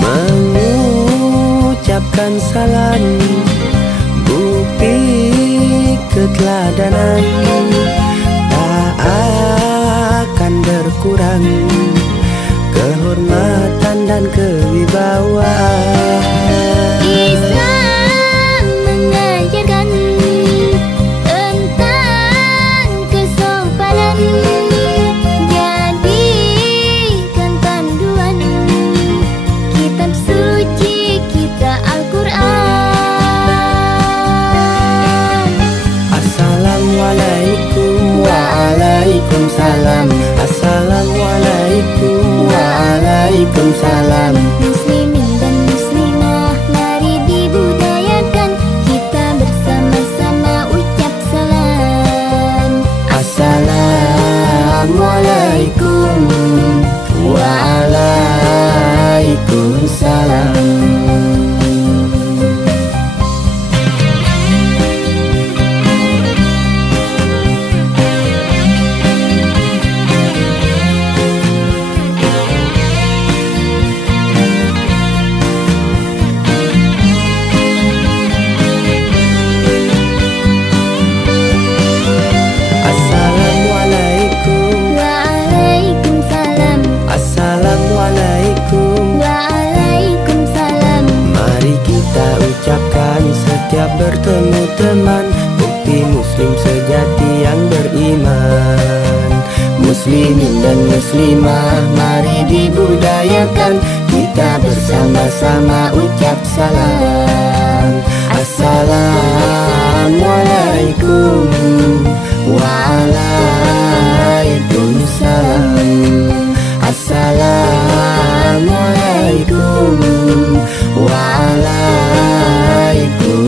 Mengucapkan salam, bukti keteladanan tak akan berkurang, kehormatan dan kewibawaan. Islam mengajarkan tentang kesopanan, jadikan panduan kitab suci kita Al-Quran. Assalamualaikum waalaikumsalam. Assalamualaikum waalaikumsalam. Muslimin dan muslimah, mari dibudayakan kita bersama-sama ucap salam. Assalamualaikum waalaikumsalam. muslimah mari dibudayakan, kita bersama-sama ucap salam. Assalamualaikum waalaikumsalam.